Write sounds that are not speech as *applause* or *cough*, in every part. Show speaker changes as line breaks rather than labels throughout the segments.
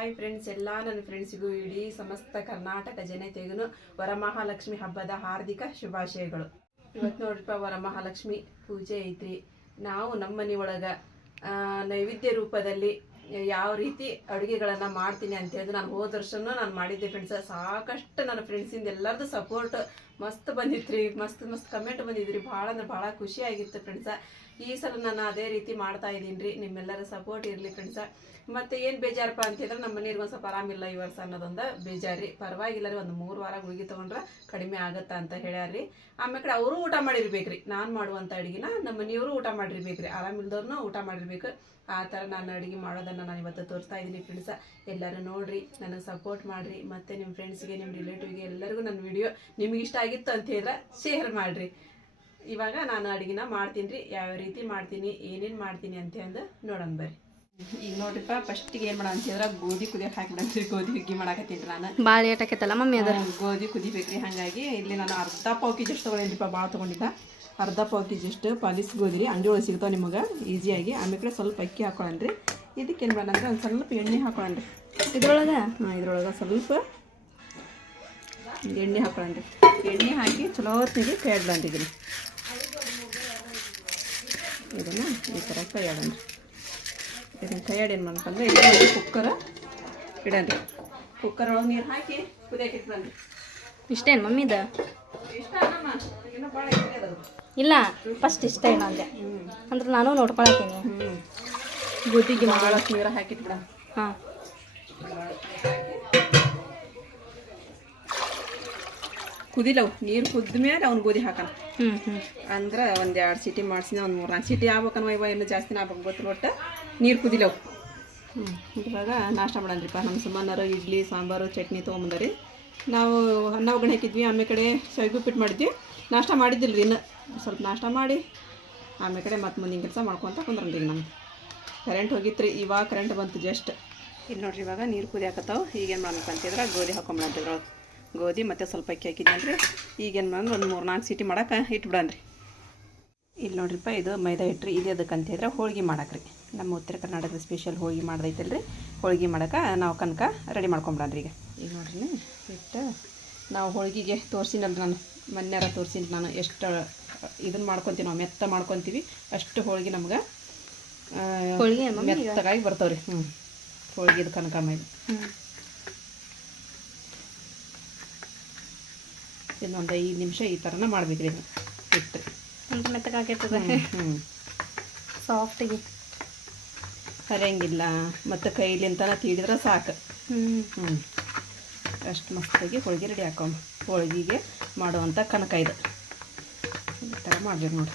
Hi friends ಎಲ್ಲ ನನ್ನ ಫ್ರೆಂಡ್ಸಿಗೂ ಇಡೀ ಸಮಸ್ತ ಕರ್ನಾಟಕ ಜನತೆಗೂ ವರಮಹಾಲಕ್ಷ್ಮಿ ಹಬ್ಬದ ಹಾರ್ದಿಕ ಶುಭಾಶಯಗಳು. ಇವತ್ತು ನೋಡ್ರಿಪ್ಪ, ವರಮಹಾಲಕ್ಷ್ಮಿ ಪೂಜೆ ಐತ್ರಿ. ನಾವು ನಮ್ಮ ಮನೆ ಒಳಗ ನೈವೇದ್ಯ ರೂಪದಲ್ಲಿ ಯಾವ ರೀತಿ ಅಡುಗೆಗಳನ್ನು ಮಾಡ್ತೀನಿ ಅಂತ ಹೇಳಿದ್ರೆ ನಾನು ಹೋದ ವರ್ಷನೂ ನಾನು ಮಾಡಿದ್ದೆ ಫ್ರೆಂಡ್ಸ್ ಸಾಕಷ್ಟು ನನ್ನ ಫ್ರೆಂಡ್ಸಿಂದ ಎಲ್ಲರದು ಸಪೋರ್ಟ್ ಮಸ್ತ್ ಬಂದಿತ್ರಿ. ಮಸ್ತ್ ಮಸ್ತ್ ಕಮೆಂಟ್ ಬಂದಿದ್ರಿ. ಭಾಳ ಅಂದ್ರೆ ಭಾಳ ಖುಷಿ ಆಗಿತ್ತು ಫ್ರೆಂಡ್ಸ ಈ ಸಲ ನಾನು ಅದೇ ರೀತಿ ಮಾಡ್ತಾ ಇದ್ದೀನಿ ರೀ. ನಿಮ್ಮೆಲ್ಲರ ಸಪೋರ್ಟ್ ಇರಲಿ ಫ್ರೆಂಡ್ಸ ಮತ್ತೆ ಏನು ಬೇಜಾರಪ್ಪ ಅಂತಿದ್ರೆ ನಮ್ಮ ಮನೆಯವ್ರಿಗೆ ಒಂದು ಸ್ವಲ್ಪ ಆರಾಮಿಲ್ಲ ಈ ವರ್ಷ ಅನ್ನೋದೊಂದು ಬೇಜಾರಿ ಪರವಾಗಿಲ್ಲ ರೀ, ಒಂದು ಮೂರು ವಾರ ಗುಳಿಗೆ ತೊಗೊಂಡ್ರೆ ಕಡಿಮೆ ಆಗತ್ತಾ ಅಂತ ಹೇಳ್ಯಾರ್ರಿ. ಆಮೇಲೆ ಕಡೆ ಅವರು ಊಟ ಮಾಡಿರ್ಬೇಕ್ರಿ. ನಾನು ಮಾಡುವಂಥ ಅಡುಗೆನ ನಮ್ಮ ಮನೆಯವರು ಊಟ ಮಾಡಿರ್ಬೇಕ್ರಿ. ಆರಾಮಿಲ್ದವ್ರನ್ನೂ ಊಟ ಮಾಡಿರ್ಬೇಕು. ಆ ಥರ ನಾನು ಅಡುಗೆ ಮಾಡೋದನ್ನು ನಾನು ಇವತ್ತು ತೋರಿಸ್ತಾ ಇದ್ದೀನಿ ಫ್ರೆಂಡ್ಸ ಎಲ್ಲರೂ ನೋಡ್ರಿ, ನನಗೆ ಸಪೋರ್ಟ್ ಮಾಡಿರಿ. ಮತ್ತು ನಿಮ್ಮ ಫ್ರೆಂಡ್ಸ್ಗೆ ನಿಮ್ಮ ರಿಲೇಟಿವ್ಗೆ ಎಲ್ಲರಿಗೂ ನನ್ನ ವಿಡಿಯೋ ನಿಮ್ಗೆ ಇಷ್ಟ ಆಗಿತ್ತು ಅಂತ ಹೇಳಿದ್ರೆ ಶೇರ್ ಮಾಡಿರಿ. ಇವಾಗ ನಾನು ಅಡುಗೆನ ಮಾಡ್ತೀನಿ ರೀ. ಯಾವ ರೀತಿ ಮಾಡ್ತೀನಿ ಏನೇನು ಮಾಡ್ತೀನಿ ಅಂತ ಅಂದು ನೋಡೋಣ ಬರ್ರಿ. ಈಗ ನೋಡ್ರಿಪ್ಪ ಫಸ್ಟಿಗೆ ಏನು ಮಾಡೋಣ ಅಂತಂದ್ರೆ ಗೋಧಿ ಕುದಿಯಕ್ಕೆ ಹಾಕ್ಬಿಡಂತ್ರಿ ಗೋಧಿ ಹುಗ್ಗಿ ಮಾಡಾಕತ್ತೀನಿ ನಾನು.
ಭಾಳ ಲೇಟ್ ಆಕೈತಲ್ಲ ಮಮ್ಮಿ ಅದು?
ಗೋಧಿ ಕುದಿಬೇಕ್ರಿ ಹಾಗಾಗಿ ಇಲ್ಲಿ ನಾನು ಅರ್ಧ ಪಾವು ಕೆ ಜಿ ಅಷ್ಟು ತೊಗೊಂಡಿದ್ದಪ್ಪ ಭಾಳ ತೊಗೊಂಡಿದ್ದ. ಅರ್ಧ ಪಾವು ಕೆ ಜಿ ಅಷ್ಟು ಪಾಲಿಸ್ ಗೋಧಿ ರೀ. ಒಳಗೆ ಸಿಗ್ತಾವೆ ನಿಮಗೆ ಈಸಿಯಾಗಿ ಆಮೇಲೆ ಕಡೆ ಸ್ವಲ್ಪ ಅಕ್ಕಿ ಹಾಕೊಳ್ಳೋಣ್ರಿ ಇದಕ್ಕೆ ಏನು ಮಾಡೋಣ ಅಂದರೆ ಒಂದು ಸ್ವಲ್ಪ ಎಣ್ಣೆ ಹಾಕೊಳ್ಳೋಣ್ರಿ
ಇದ್ರೊಳಗೆ?
ಹಾಂ ಇದ್ರೊಳಗೆ ಸ್ವಲ್ಪ ಎಣ್ಣೆ ಹಾಕೊಳ್ಳೋಣ್ರಿ ಎಣ್ಣೆ ಹಾಕಿ ಚಲೋ ಹೊತ್ತಿಗೆ ಕೈ ಇಡ್ಲಂರಿ ಇದನ್ನು ಈ ಥರ ಕೈ ಆಡೋಣ್ರಿ ಇದನ್ನು ಕೈ ಆಡಿ ಏನು ಮಾಡ್ಕೊಂಡ್ರೆ ಇದು ಕುಕ್ಕರ್ ಇಡನ್ರಿ ಕುಕ್ಕರ್ ಒಳಗೆ ನೀರು ಹಾಕಿ ಕುದಿಯಕ್ಕೆ ಇಟ್ಕೊಂಡ್ರಿ
ಇಷ್ಟೇನು
ಮಮ್ಮಿದ?
ಇಲ್ಲ ಫಸ್ಟ್ ಇಷ್ಟ ಏನು ಅಂದೆ. ಅಂದ್ರೆ ನಾನು ನೋಡ್ಕೊಳತ್ತೀನಿ.
ಹ್ಞೂ
ಗೋಧಿಗೆ
ಭಾಳಷ್ಟು ನೀರು ಹಾಕಿಟ್ಬಿಡ
ಹಾಂ.
ಕುದಿಲವು ನೀರು ಕುದ್ದ ಮೇಲೆ ಅವ್ನು ಗೋಧಿ ಹಾಕೋಣ.
ಹ್ಞೂ ಹ್ಞೂ
ಅಂದ್ರೆ ಒಂದು ಎರಡು ಸೀಟಿ ಮಾಡಿಸಿನ ಒಂದು ಮೂರು ನಾಲ್ಕು ಸೀಟಿ ಆಗ್ಬೇಕನ್ವ ಇವ ಇನ್ನೂ ಜಾಸ್ತಿನ ಆಗ್ಬೇಕು ಗೊತ್ತು ಒಟ್ಟು ನೀರು ಕುದಿಲವು. ಹ್ಞೂ ಇವಾಗ ನಾಷ್ಟ ಮಾಡನ್ರಿಪ್ಪ ನಮ್ಮ ಸುಮ್ಮನಾರು ಇಡ್ಲಿ ಸಾಂಬಾರು ಚಟ್ನಿ ತೊಗೊಂಬಂದರಿ. ನಾವು ಅನ್ನ ಒಗ್ಗರಣೆ ಹಾಕಿದ್ವಿ ಆಮೇಲೆ ಕಡೆ ಸೈಗು ಉಪ್ಪಿಟ್ಟು ಮಾಡಿದ್ವಿ. ನಾಷ್ಟ ಮಾಡಿದ್ದಿಲ್ಲ ರೀ ಇನ್ನು. ಸ್ವಲ್ಪ ನಾಷ್ಟ ಮಾಡಿ ಆಮೇಲೆ ಕಡೆ ಮತ್ತೆ ಮುಂದಿನ ಕೆಲಸ ಮಾಡ್ಕೊತ ಕುಂದ್ರಿ ಈಗ ನಮ್ಗೆ ಕರೆಂಟ್ ಹೋಗಿತ್ತು ರೀ ಇವಾಗ ಕರೆಂಟ್ ಬಂತು ಜಸ್ಟ್ ಇಲ್ಲಿ ನೋಡ್ರಿ ಇವಾಗ ನೀರು ಕುದಿಯಾಕತ್ತಾವ ಈಗೇನು ಮಾಡ್ಬೇಕಂತಿದ್ರೆ ಗೋಧಿ ಹಾಕೊಂಬಿಡಂತಿದ್ರು ಗೋಧಿ ಮತ್ತು ಸ್ವಲ್ಪ ಅಕ್ಕಿ ಹಾಕಿದ್ನಲ್ರಿ. ಈಗೇನು ಮಾಡಿ ಒಂದು ಮೂರು ನಾಲ್ಕು ಸೀಟಿ ಮಾಡಕ್ಕೆ ಇಟ್ಬಿಡನ್ರಿ. ಇಲ್ಲಿ ನೋಡ್ರಿಪ್ಪ ಇದು ಮೈದಾ ಹಿಟ್ರಿ. ಇದು ಅದಕ್ಕೆ ಅಂತಿದ್ರೆ ಹೋಳ್ಗೆ ಮಾಡಕ್ರಿ. ನಮ್ಮ ಉತ್ತರ ಕರ್ನಾಟಕದ ಸ್ಪೆಷಲ್ ಹೋಳಿಗೆ ಮಾಡ್ದೈತಲ್ಲ ರೀ ಹೋಳಿಗೆ ಮಾಡೋಕೆ ನಾವು ಕನಕ ರೆಡಿ ಮಾಡ್ಕೊಂಬಿಡನ್ರಿ ಈಗ. ಈಗ ನೋಡ್ರಿ ಹಿಟ್ಟು ನಾವು ಹೋಳಿಗೆಗೆ ತೋರಿಸಿನಲ್ಲ ನಾನು. ಮೊನ್ನೆರ ತೋರಿಸಿನ ನಾನು. ಎಷ್ಟು ಇದನ್ನು ಮಾಡ್ಕೊತೀವಿ ನಾವು ಮೆತ್ತ ಮಾಡ್ಕೊತೀವಿ. ಅಷ್ಟು ಹೋಳಿಗೆ ನಮ್ಗೆ
ಹೋಳಿಗೆ ಮೆತ್ತಗಾಗಿ ಬರ್ತಾವೆ ರೀ ಈಗ?
ಮೆತ್ತಗಾಗಿ ಬರ್ತಾವ್ರಿ. ಹ್ಞೂ ಹೋಳ್ಗೆದು ಕನಕ ಮೈದು. ಇನ್ನೊಂದು ಐದು ನಿಮಿಷ ಈ ಥರನ ಮಾಡ್ಬೇಕ್ರಿ ಇದು. ಹಿಟ್ಟು
ಅಂದ್ರೆ ಮೆತ್ತಗಾಕೈತದ
ಹ್ಞೂ
ಸಾಫ್ಟಿಗೆ
ಕರೆಯಂಗಿಲ್ಲ. ಮತ್ತು ಕೈಲಿಂತನ ತೀಡಿದ್ರೆ ಸಾಕು.
ಹ್ಞೂ
ಹ್ಞೂ ಅಷ್ಟು ಮಸ್ತಾಗಿ ಹೋಳಿಗೆ ರೆಡಿ ಹಾಕೋಣ. ಹೋಳಿಗೆಗೆ ಮಾಡುವಂಥ ಕನಕ ಇದು. ಈ ಥರ ಮಾಡ್ಬೇಕು ನೋಡಿ.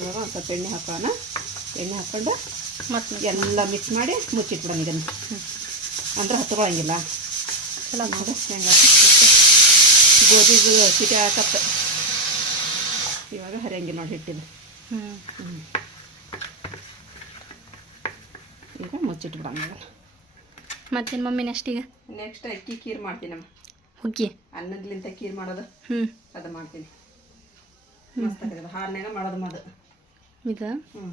ಇವಾಗ ಒಂದು ಸ್ವಲ್ಪ ಎಣ್ಣೆ ಹಾಕೋಣ. ಎಣ್ಣೆ ಹಾಕ್ಕೊಂಡು
ಮತ್ತು
ಎಲ್ಲ ಮಿಕ್ಸ್ ಮಾಡಿ ಮುಚ್ಚಿಟ್ಬಿಡೋಣ ಇದನ್ನು. ಅಂದ್ರೆ ಹತ್ಕೊಳಂಗಿಲ್ಲ.
ಚಲೋ
ನೋಡಿ ಹೆಂಗೆ ಗೋಧಿದು ಸಿಟಿ ಹಾಕತ್ತೆ ಇವಾಗ ಹರಿಯಂಗಿ ನೋಡಿ ಹಿಟ್ಟಿದ್ದು ಈಗ ಮುಚ್ಚಿಟ್ಬಿಡೋಣ
ಮತ್ತೇನು ಮಮ್ಮಿ ನೆಕ್ಸ್ಟ್ ಈಗ.
ನೆಕ್ಸ್ಟ್ ಅಕ್ಕಿ ಖೀರ್ ಮಾಡ್ತೀನಿ ನಮ್ಮ
ಹುಗ್ಗಿ.
ಅನ್ನದ್ಲಿಂತ ಖೀರ್ ಮಾಡೋದು.
ಹ್ಞೂ
ಅದು ಮಾಡ್ತೀನಿ. ಮಸ್ತ್ ಆಗ್ತದೆ ಹಾಲ್ನಾಗ ಮಾಡೋದು ಮದು.
ಇದು?
ಹ್ಞೂ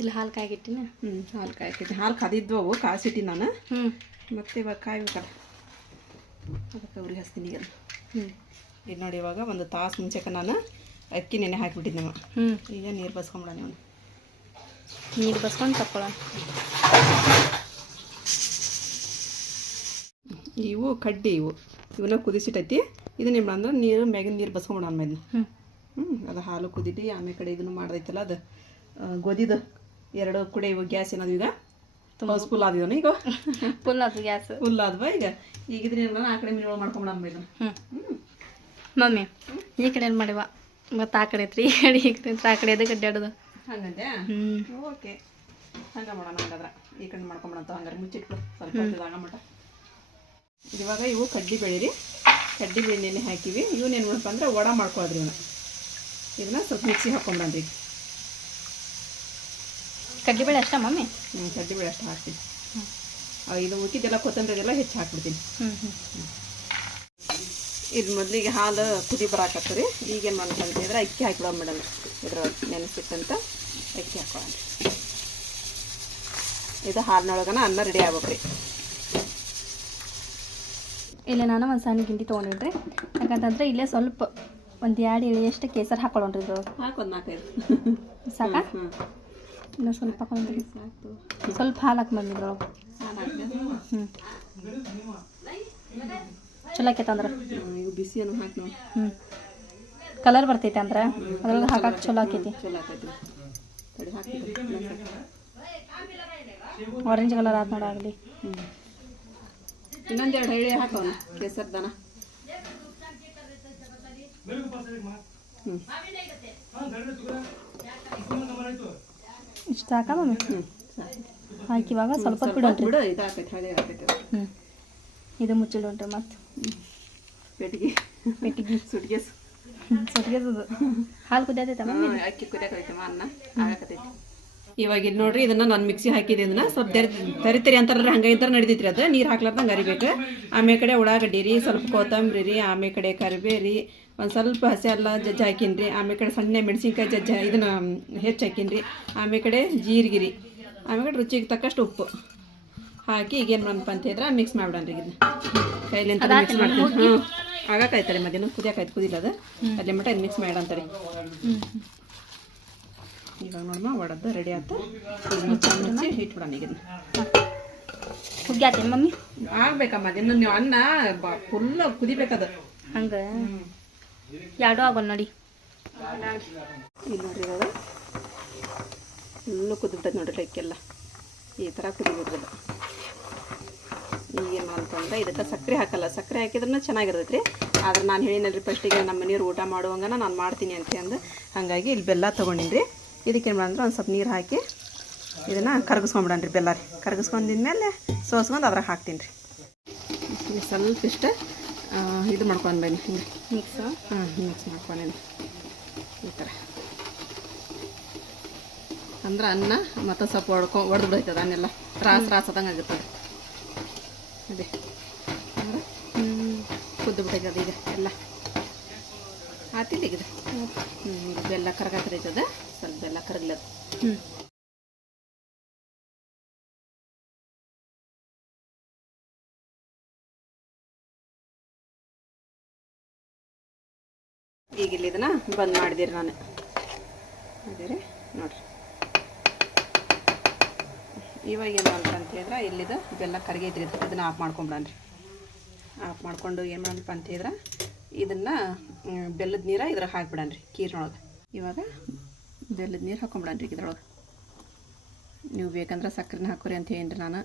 ಇಲ್ಲ ಹಾಲು ಕಾಯಿಗಿಟ್ಟಿನ
ಹ್ಞೂ ಹಾಲು ಕಾಯ್ಕೈತಿ ಹಾಲು ಕದಿದ್ವು ಅವು ಕಾಯಿಸಿಟ್ಟಿ ನಾನು.
ಹ್ಞೂ
ಮತ್ತೆ ಇವಾಗ ಕಾಯ್ಬೇಕಲ್ಲ. ಅದಕ್ಕೆ ಅವ್ರಿಗೆ ಹಚ್ತೀನಿ ಈಗ.
ಹ್ಞೂ
ಈಗ ನೋಡಿ ಇವಾಗ ಒಂದು ತಾಸು ಮುಂಚೆಕ ನಾನು ಅಕ್ಕಿ ನೆನೆ ಹಾಕಿಬಿಟ್ಟಿದ್ದೆ ಮಾ
ಹ್ಞೂ
ಈಗ ನೀರು ಬಸ್ಕೊಂಬಿಡೋಣ ಅವನು
ನೀರು ಬಸ್ಕೊಂಡು ತಕ್ಕೊಳ್ಳೋಣ
ಇವು ಕಡ್ಡಿ ಇವು. ಇವನ್ನ ಕುದಿಸಿಟ್ಟೈತಿ. ಇದನ್ನ ಏನು ಅಂದ್ರೆ ನೀರು ಮ್ಯಾಗಿನ ನೀರು ಬಸ್ಕೊಂಬಿಡೋಣ ಆಮೇಲೆ
ಹ್ಞೂ
ಹ್ಞೂ ಅದು ಹಾಲು ಕುದಿಟ್ಟು ಆಮೇಲೆ ಕಡೆ ಇದನ್ನು ಮಾಡ್ದೈತಲ್ಲ ಅದು ಗೋಧಿದು ಎರಡು ಕೂಡ ಇವು ಗ್ಯಾಸ್ ಏನದು ಈಗ. ಹೌಸ್ಫುಲ್ ಆದಿವನ ಈಗ.
ಫುಲ್ ಆದ ಗ್ಯಾಸ್.
ಫುಲ್ ಆದ್ವಾ ಈಗ. ಈಗ ಇದನ್ನ ಆ ಕಡೆ ಮೀನು ಮಾಡ್ಕೊಂಬಿಡಮ್ಮ ಇದನ್ನ
ಹ್ಞೂ ಮಮ್ಮಿ ಈ ಕಡೆ ಏನು ಮಾಡಿವ? ಮತ್ತು ಆ ಕಡೆ ಐತ್ರಿ. ಈ *laughs* ಕಡೆ ಈ ಕಡೆ ಐತ್ರಿ, ಆ ಕಡೆ ಎದಕ್ಕೆ ಅಡ್ಡಾಡೋದು
ಹಂಗಂದೆ
ಹ್ಞೂ
ಓಕೆ. ಹಂಗೆ ಮಾಡೋಣ ಹಂಗಾದ್ರೆ. ಈ ಕಡೆ ಮಾಡ್ಕೊಂಬಿಡಂತ ಹಂಗಾರೆ ಮುಚ್ಚಿಟ್ಟು ಸ್ವಲ್ಪ ಆಗಮಟ ಮಟ. ಇವಾಗ ಇವು ಕಡ್ಡಿ ಬೆಳೀರಿ. ಕಡ್ಡಿ ಬೇಳೆ ನೆನೆ ಹಾಕಿವಿ. ಇವನೇನು ಏನು ಮಾಡಪ್ಪ ಅಂದ್ರೆ ವಡ ಮಾಡ್ಕೊಳ್ರಿ ಇವನ್ನ ಇದನ್ನ ಸ್ವಲ್ಪ ಮಿಕ್ಸಿ ಹಾಕೊಂಬಿಡನ್ರಿ
ಕಡ್ಲಿಬೇಳೆ ಅಷ್ಟ ಮಮ್ಮಿ?
ಹ್ಞೂ ಕಡ್ಲಿಬೇಳೆ ಅಷ್ಟು ಹಾಕ್ತೀನಿ. ಇದು ಉಕ್ಕಿದ್ದೆಲ್ಲ ಕೊತ್ತಂಬರಿ ಎಲ್ಲ ಹೆಚ್ಚು ಹಾಕ್ಬಿಡ್ತೀನಿ. ಇದು ಮೊದಲಿಗೆ ಹಾಲು ಕುದಿ ಬರಾಕತ್ತರಿ ಈಗೇನು ಮಾಡ್ಬೇಕು ಅಂತಂದ್ರೆ ಅಕ್ಕಿ ಹಾಕಿಬಿಡೋಣ ಮೇಡಮ್. ಇದ್ರ ನೆನೆಸಿಟ್ಟಂತ ಅಕ್ಕಿ ಹಾಕೊಳ್ಳೋಣ ಇದು ಹಾಲಿನೊಳಗನ ಅನ್ನ ರೆಡಿ ಆಗ್ಬೇಕ್ರಿ.
ಇಲ್ಲೇ ನಾನು ಒಂದು ಸಣ್ಣ ಗಿಂಡಿ ತೊಗೊಂಡಿಡ್ರಿ ಯಾಕಂತಂದ್ರೆ ಇಲ್ಲೇ ಸ್ವಲ್ಪ ಒಂದು ಎರಡು ಎಳೆಯಷ್ಟು ಕೇಸರಿ ಹಾಕೊಳ್ಳೋಣ್ರಿ ಇದು
ಹಾಕೊಂಡು ನಾಲ್ಕೈದು.
ಸಾಕಾ? ಇನ್ನೂ ಸ್ವಲ್ಪ ಹಾಕೊಂಡ್ರಿ ಸ್ವಲ್ಪ ಹಾಲು ಹಾಕಿ ಬಂದು ಇದ್ರೊಳಗೆ ಹ್ಞೂ ಚಲೋ ಆಕೈತೆ ಅಂದ್ರೆ.
ಬಿಸಿ ಬಿಸಿಯನ್ನು ಹಾಕಿ ನೋಡಿ.
ಹ್ಞೂ ಕಲರ್ ಬರ್ತೈತೆ ಅಂದ್ರೆ ಅದ್ರೊಳಗೆ ಹಾಕಕ್ಕೆ ಚಲೋ ಆಕೈತಿ.
ಚಲೋ
ಆರೆಂಜ್ ಕಲರ್ ಆದ ನೋಡಾಗಲಿ
ಹ್ಞೂ ಇನ್ನೊಂದೆರಡು ಹೇಳಿ ಹಾಕೋಣ ಕೇಸರ್ ದನ. ಹ್ಞೂ
ಇಷ್ಟು ಹಾಕ ಮಮ್ಮಿ
ಹ್ಞೂ ಸಾಕು
ಹಾಕಿ ಇವಾಗ ಸ್ವಲ್ಪ
ಬಿಡು ಇದು ಹಾಕೈತಿ ಹಳ್ಳಿ ಹಾಕೈತಿ
ಹ್ಞೂ ಇದು ಮುಚ್ಚಿಡೋಣ್ರಿ ಮತ್ತೆ.
ಪೆಟ್ಟಿಗೆ.
ಪೆಟ್ಟಿಗೆ.
ಸುಟ್ಗೇಸ್.
ಅದು ಹಾಲು ಕುದಿಯತೈತೆ ಮಮ್ಮಿ
ಅಕ್ಕಿ ಕುದಿಯಾಕೈತಮ್ಮ ಅನ್ನ. ಆಗಕತ್ತೈತಿ. ಇವಾಗ ಇದು ನೋಡ್ರಿ ಇದನ್ನ ನಾನು ಮಿಕ್ಸಿ ಹಾಕಿದೆ ಇದನ್ನ. ಸ್ವಲ್ಪ ತೆರಿ ತರಿತರಿ ಅಂತಾರಲ್ಲ ಹಂಗ ಇಂತರ ನಡಿತೈತ್ರಿ ಅದು. ನೀರು ಹಾಕ್ಲಾರ್ದಂಗೆ ಅರಿಬೇಕು. ಆಮೇಲೆ ಕಡೆ ಉಳ್ಳಾಗಡ್ಡಿ ರೀ ಸ್ವಲ್ಪ ಕೊತ್ತಂಬರಿ ರೀ ಆಮೇಲೆ ಕಡೆ ಕರಿಬೇರಿ ಒಂದು ಸ್ವಲ್ಪ ಹಸಿ ಅಲ್ಲ ಜಜ್ಜ ಹಾಕಿನ್ರಿ. ಆಮೇಲೆ ಕಡೆ ಸಣ್ಣ ಮೆಣಸಿನ್ಕಾಯಿ ಜಜ್ಜ ಇದನ್ನ ಹೆಚ್ಚು ಹಾಕಿನ್ರಿ. ಆಮೇಲೆ ಕಡೆ ಜೀರಿಗೆ ರೀ ಆಮೇಲೆ ಕಡೆ ರುಚಿಗೆ ತಕ್ಕಷ್ಟು ಉಪ್ಪು ಹಾಕಿ ಈಗ ಏನು ಮಾಡಪ್ಪ ಅಂತ ಹೇಳಿದ್ರೆ ಮಿಕ್ಸ್ ಮಾಡ್ಬಿಡನ್ರಿ ಇದನ್ನ. ಕೈಲಿಂದ ಮಿಕ್ಸ್ ಮಾಡ್ತೀನಿ. ಹ್ಞೂ ಆಗಾಕಾಯ್ತಾರೆ ಮಧ್ಯಾಹ್ನ. ಕುದಿಯಾಕಾಯ್ತು ಕುದಿಲ್ಲ ಅದು. ಅಲ್ಲಿ ಮಟ್ಟ ಇದು ಮಿಕ್ಸ್ ಮಾಡಂತಾರೆ
ರೀ
ಇವಾಗ ನೋಡಮ್ಮ ಒಡದ್ದು ರೆಡಿ ಆಯ್ತು ಮುಚ್ಚ ಇಟ್ಬಿಡೋಣ ಈಗ
ಹುಗ್ಗ್ಯಾತೇನು ಮಮ್ಮಿ?
ಆಗ್ಬೇಕಮ್ಮ ಅದಿನ್ನು ನೀವು ಅನ್ನ ಫುಲ್ಲು ಕುದಿಬೇಕದು.
ಹಂಗೆ? ಎರಡೂ ಆಗೋಲ್ಲ ನೋಡಿ.
ಇಲ್ಲಿ ನೋಡ್ರಿ ಇವಾಗ ಇನ್ನೂ ಕುದ್ಬಿಟ್ಟೈತೆ ನೋಡ್ರಿ ಅಕ್ಕೆಲ್ಲ. ಈ ಥರ ಕುದಿಬೇಕು ಅದು ಈಗೇನು ಅಂತಂದ್ರೆ ಇದಕ್ಕೆ ಸಕ್ಕರೆ ಹಾಕಲ್ಲ. ಸಕ್ಕರೆ ಹಾಕಿದ್ರೂ ಚೆನ್ನಾಗಿರ್ತೈತೆ ರೀ ಆದ್ರೆ ನಾನು ಹೇಳಿನಲ್ರಿ ಫಸ್ಟಿಗೆ ನಮ್ಮ ಮನೆಯವ್ರು ಊಟ ಮಾಡುವಂಗನ ನಾನು ಮಾಡ್ತೀನಿ ಅಂತ ಅಂದು ಹಾಗಾಗಿ ಇಲ್ಲಿ ಬೆಲ್ಲ ತೊಗೊಂಡಿನಿ ರೀ ಇದಕ್ಕೆ ಏನು ಮಾಡಂದ್ರೆ ಒಂದು ಸ್ವಲ್ಪ ನೀರು ಹಾಕಿ ಇದನ್ನು ಕರಗಿಸ್ಕೊಂಬಿಡನ್ರಿ ಬೆಲ್ಲ ರೀ. ಕರಗಿಸ್ಕೊಂಡಿದ್ಮೇಲೆ ಸೋಸ್ಕೊಂಡು ಅದ್ರಾಗ ಹಾಕ್ತೀನಿ ರೀ ಸ್ವಲ್ಪ ಇಷ್ಟ ಇದು ಮಾಡ್ಕೊಂಡು ಬನ್ನಿ ಹಿಂಗೆ.
ಮಿಕ್ಸ್
ಹಾಂ ಮಿಕ್ಸ್ ಮಾಡ್ಕೊಂಡೇನಿ ಈ ಥರ ಅಂದ್ರೆ ಅನ್ನ ಮತ್ತು ಸ್ವಲ್ಪ ಹೊಡ್ಕೊ ಹೊಡೆದು ಬಿಡೈತದ ಅನ್ನೆಲ್ಲ. ತ್ರಾಸ ತ್ರಾಸದಂಗೆ ಆಗುತ್ತದೆ ಅದೇ. ಅಂದ್ರೆ
ಹ್ಞೂ
ಕುದ್ದು ಬಿಟ್ಟೈತದ ಈಗ ಎಲ್ಲ. ಆತಿಲ್ಲ ಈಗ. ಹ್ಞೂ ಬೆಲ್ಲ ಕರಗಾಕತೈತದ. ಸ್ವಲ್ಪ ಬೆಲ್ಲ ಕರಗ್ಲದ.
ಹ್ಞೂ
ಈಗ ಇಲ್ಲಿ ಇದನ್ನ ಬಂದ್ ಮಾಡಿದಿರಿ ನಾನು. ಅದೇ ನೋಡ್ರಿ. ಇವಾಗ ಏನು ಮಾಡ್ಬೇಕು ಅಂತ ಹೇಳಿದ್ರೆ, ಇಲ್ಲಿದು ಬೆಲ್ಲ ಕರಗೈತ್ರಿ ಇದು ಇದನ್ನ ಆಫ್ ಮಾಡ್ಕೊಂಬಿಡನ್ರಿ ಆಫ್ ಮಾಡ್ಕೊಂಡು ಏನು ಮಾಡಪ್ಪ ಅಂತ ಇದನ್ನು ಬೆಲ್ಲದ ನೀರ ಇದ್ರಾಗ ಹಾಕ್ಬಿಡನ್ರಿ ಕೀರ್ನೊಳಗೆ. ಇವಾಗ ಬೆಲ್ಲದ ನೀರು ಹಾಕೊಂಬಿಡನ್ರಿ ಇದ್ರೊಳಗೆ. ನೀವು ಬೇಕಂದ್ರೆ ಸಕ್ಕರೆನ ಹಾಕೋರಿ ಅಂತ ಹೇಳಿ ನಾನು.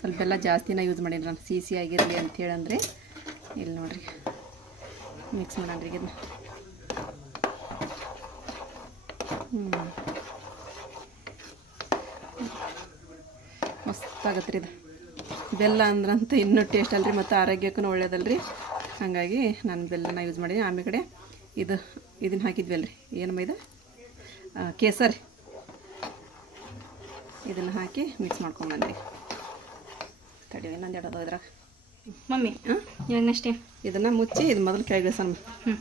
ಸ್ವಲ್ಪ ಬೆಲ್ಲ ಜಾಸ್ತಿನ ಯೂಸ್ ಮಾಡೀನಿ ನಾನು. ಸಿಹಿ ಆಗಿರಲಿ ಅಂತ ಹೇಳಂದ್ರೆ. ಇಲ್ಲಿ ನೋಡ್ರಿ ಮಿಕ್ಸ್ ಮಾಡನ್ರಿ ಇದನ್ನ. ಹ್ಞೂ ಮಸ್ತ್ ರೀ ಇದು. ಬೆಲ್ಲ ಅಂದ್ರಂತ ಇನ್ನೂ ಟೇಸ್ಟ್ ಅಲ್ರಿ ಮತ್ತು ಆರೋಗ್ಯಕ್ಕೂ ಒಳ್ಳೇದಲ್ರಿ. ಹಾಗಾಗಿ ನಾನು ಬೆಲ್ಲನ ಯೂಸ್ ಮಾಡಿದೆ ಆಮೇಲೆ ಕಡೆ ಇದು ಇದನ್ನ ಹಾಕಿದ್ವಲ್ರಿ. ಏನಮ್ಮ ಇದು ಕೇಸರಿ. ಇದನ್ನು ಹಾಕಿ ಮಿಕ್ಸ್ ಮಾಡ್ಕೊಂಬಂದ್ರಿ ತಡಿ ಇನ್ನೊಂದು ಎರಡು ಇದ್ರಾಗ.
ಮಮ್ಮಿ
ಹಾಂ
ಇವಾಗ ನೆಕ್ಸ್ಟ್
ಇದನ್ನು ಮುಚ್ಚಿ ಇದು ಮೊದಲು ಕೆಳಗಿಳಿಸೋಣ
ಹ್ಞೂ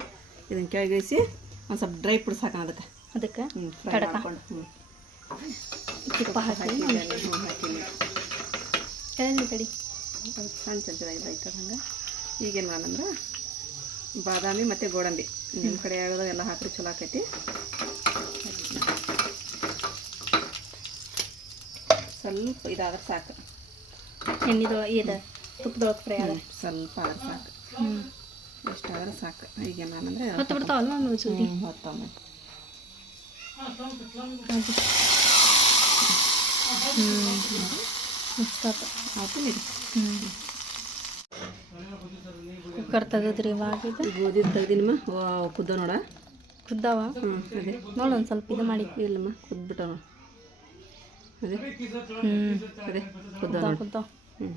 ಇದನ್ನು ಕೆಳಗಿಳಿಸಿ ಒಂದು ಸ್ವಲ್ಪ ಡ್ರೈ ಫ್ರೂಟ್ಸ್ ಹಾಕೋಣ ಅದಕ್ಕೆ.
ಅದಕ್ಕೆ ತಡಕ ತುಪ್ಪ ಹಾಕಿ.
ಹಾಕಿದ್ದೀನಿ
ತಡಿ
ಸಣ್ಣ ಚಜ್ಜ ಇದಾಯ್ತದ ಹಂಗೆ. ಈಗೇನು ಮಾಡಂದ್ರೆ? ಬಾದಾಮಿ ಮತ್ತು ಗೋಡಂಬಿ. ನಿಮ್ಮ ಕಡೆ ಯಾವ್ದು ಎಲ್ಲ ಹಾಕ್ರಿ ಚಲೋ ಆಕೈತಿ. ಸ್ವಲ್ಪ ಇದಾದ್ರೆ ಸಾಕು.
ಎಣ್ಣೆದೊಳಗೆ ಇದು ತುಪ್ಪದೊಳಗೆ ಫ್ರೈ ಆದ
ಹ್ಮ್, ಸ್ವಲ್ಪ ಆದ್ರೆ ಸಾಕು.
ಹ್ಞೂ
ಎಷ್ಟಾದ್ರೆ ಸಾಕು. ಈಗ ನಾನಂದ್ರೆ
ಹೊತ್ತು ಬಿಡ್ತಾವಲ್ಲ ಮಮ್ಮಿ ಜಲ್ದಿ
ಹೊತ್ತೊಮ್ಮೆ
ಮಸ್ತ್ ಆತು
ಆತು ಇದು
ಹ್ಞೂ ಕುಕ್ಕರ್ ತೆಗದ್ರಿ ಇವಾಗ
ಗೋಧಿ ತೆಗ್ದಿನಮ್ಮ ವಾ ಕುದ್ದ ನೋಡ.
ಕುದ್ದಾವ?
ಹ್ಞೂ ಅದೇ.
ನೋಡು ಒಂದು ಸ್ವಲ್ಪ ಇದು ಮಾಡಿ.
ಇಲ್ಲಮ್ಮ ಕುದ್ಬಿಟ್ಟವ ಅದೇ.
ಹ್ಞೂ
ಅದೇ ಕುದ್ದ
ಕುದ್ದಾವ
ಹ್ಞೂ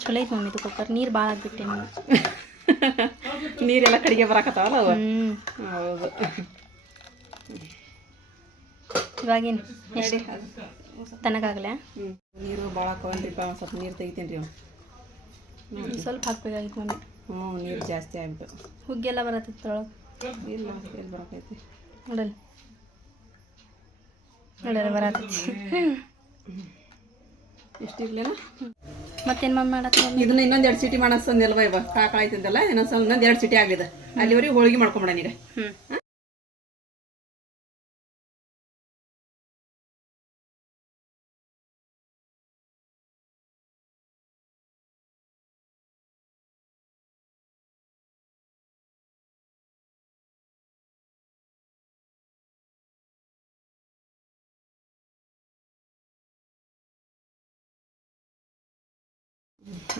ಚಲೋ ಐತೆ ಮಮ್ಮಿ ಇದು ಕುಕ್ಕರ್. ನೀರು ಭಾಳ ಆಗ್ಬಿಟ್ಟೆ *laughs*
ನೀರೆಲ್ಲ ಕಡೆಗೆ ಬರಾಕತ್ತಾವಲ್ಲ ಹೌದು.
ಇವಾಗೇನು
ಹ್ಞೂ ನೀರು ಭಾಳ ಹಾಕೊಂಡ್ರಿಪ್ಪ ಒಂದು ಸ್ವಲ್ಪ ನೀರು ತೆಗಿತೀನಿ ರೀ
ಸ್ವಲ್ಪ ಹಾಕ್ಬೇಕಾಗಿತ್ತು ಮಮ್ಮಿ
ಹ್ಞೂ ನೀರು ಜಾಸ್ತಿ ಆಗ್ಬಿಟ್ಟು
ಹುಗ್ಗೆಲ್ಲ ಬರತ್ತಿತ್ತು ಒಳಗೆ
ಇಲ್ಲ ಎಲ್ಲಿ ಬರೋಕೈತಿ?
ನೋಡಲ್ಲ. ನೋಡಲ್ಲ ಬರತ್ತೈತಿ
ಎಷ್ಟಿರ್ಲಿಲ್ಲ
ಮತ್ತೇನು ಮಮ್ಮಿ ಮಾಡತ್ತೆ
ಇದನ್ನ ಇನ್ನೊಂದು ಎರಡು ಸಿಟಿ ಮಾಡಸ್ತಂದಲ್ವ ಇವಾಗ ಕಾಕಾಯ್ತಿದ್ದಲ್ಲ ಇನ್ನೊಂದು ಸ್ವಲ್ಪ ಇನ್ನೊಂದು ಎರಡು ಸಿಟಿ ಆಗಿದೆ. ಅಲ್ಲಿವರೆಗೆ ಹೋಳಿಗೆ ಮಾಡ್ಕೊಂಬಿಡ ನೀರೆ
ಹ್ಞೂ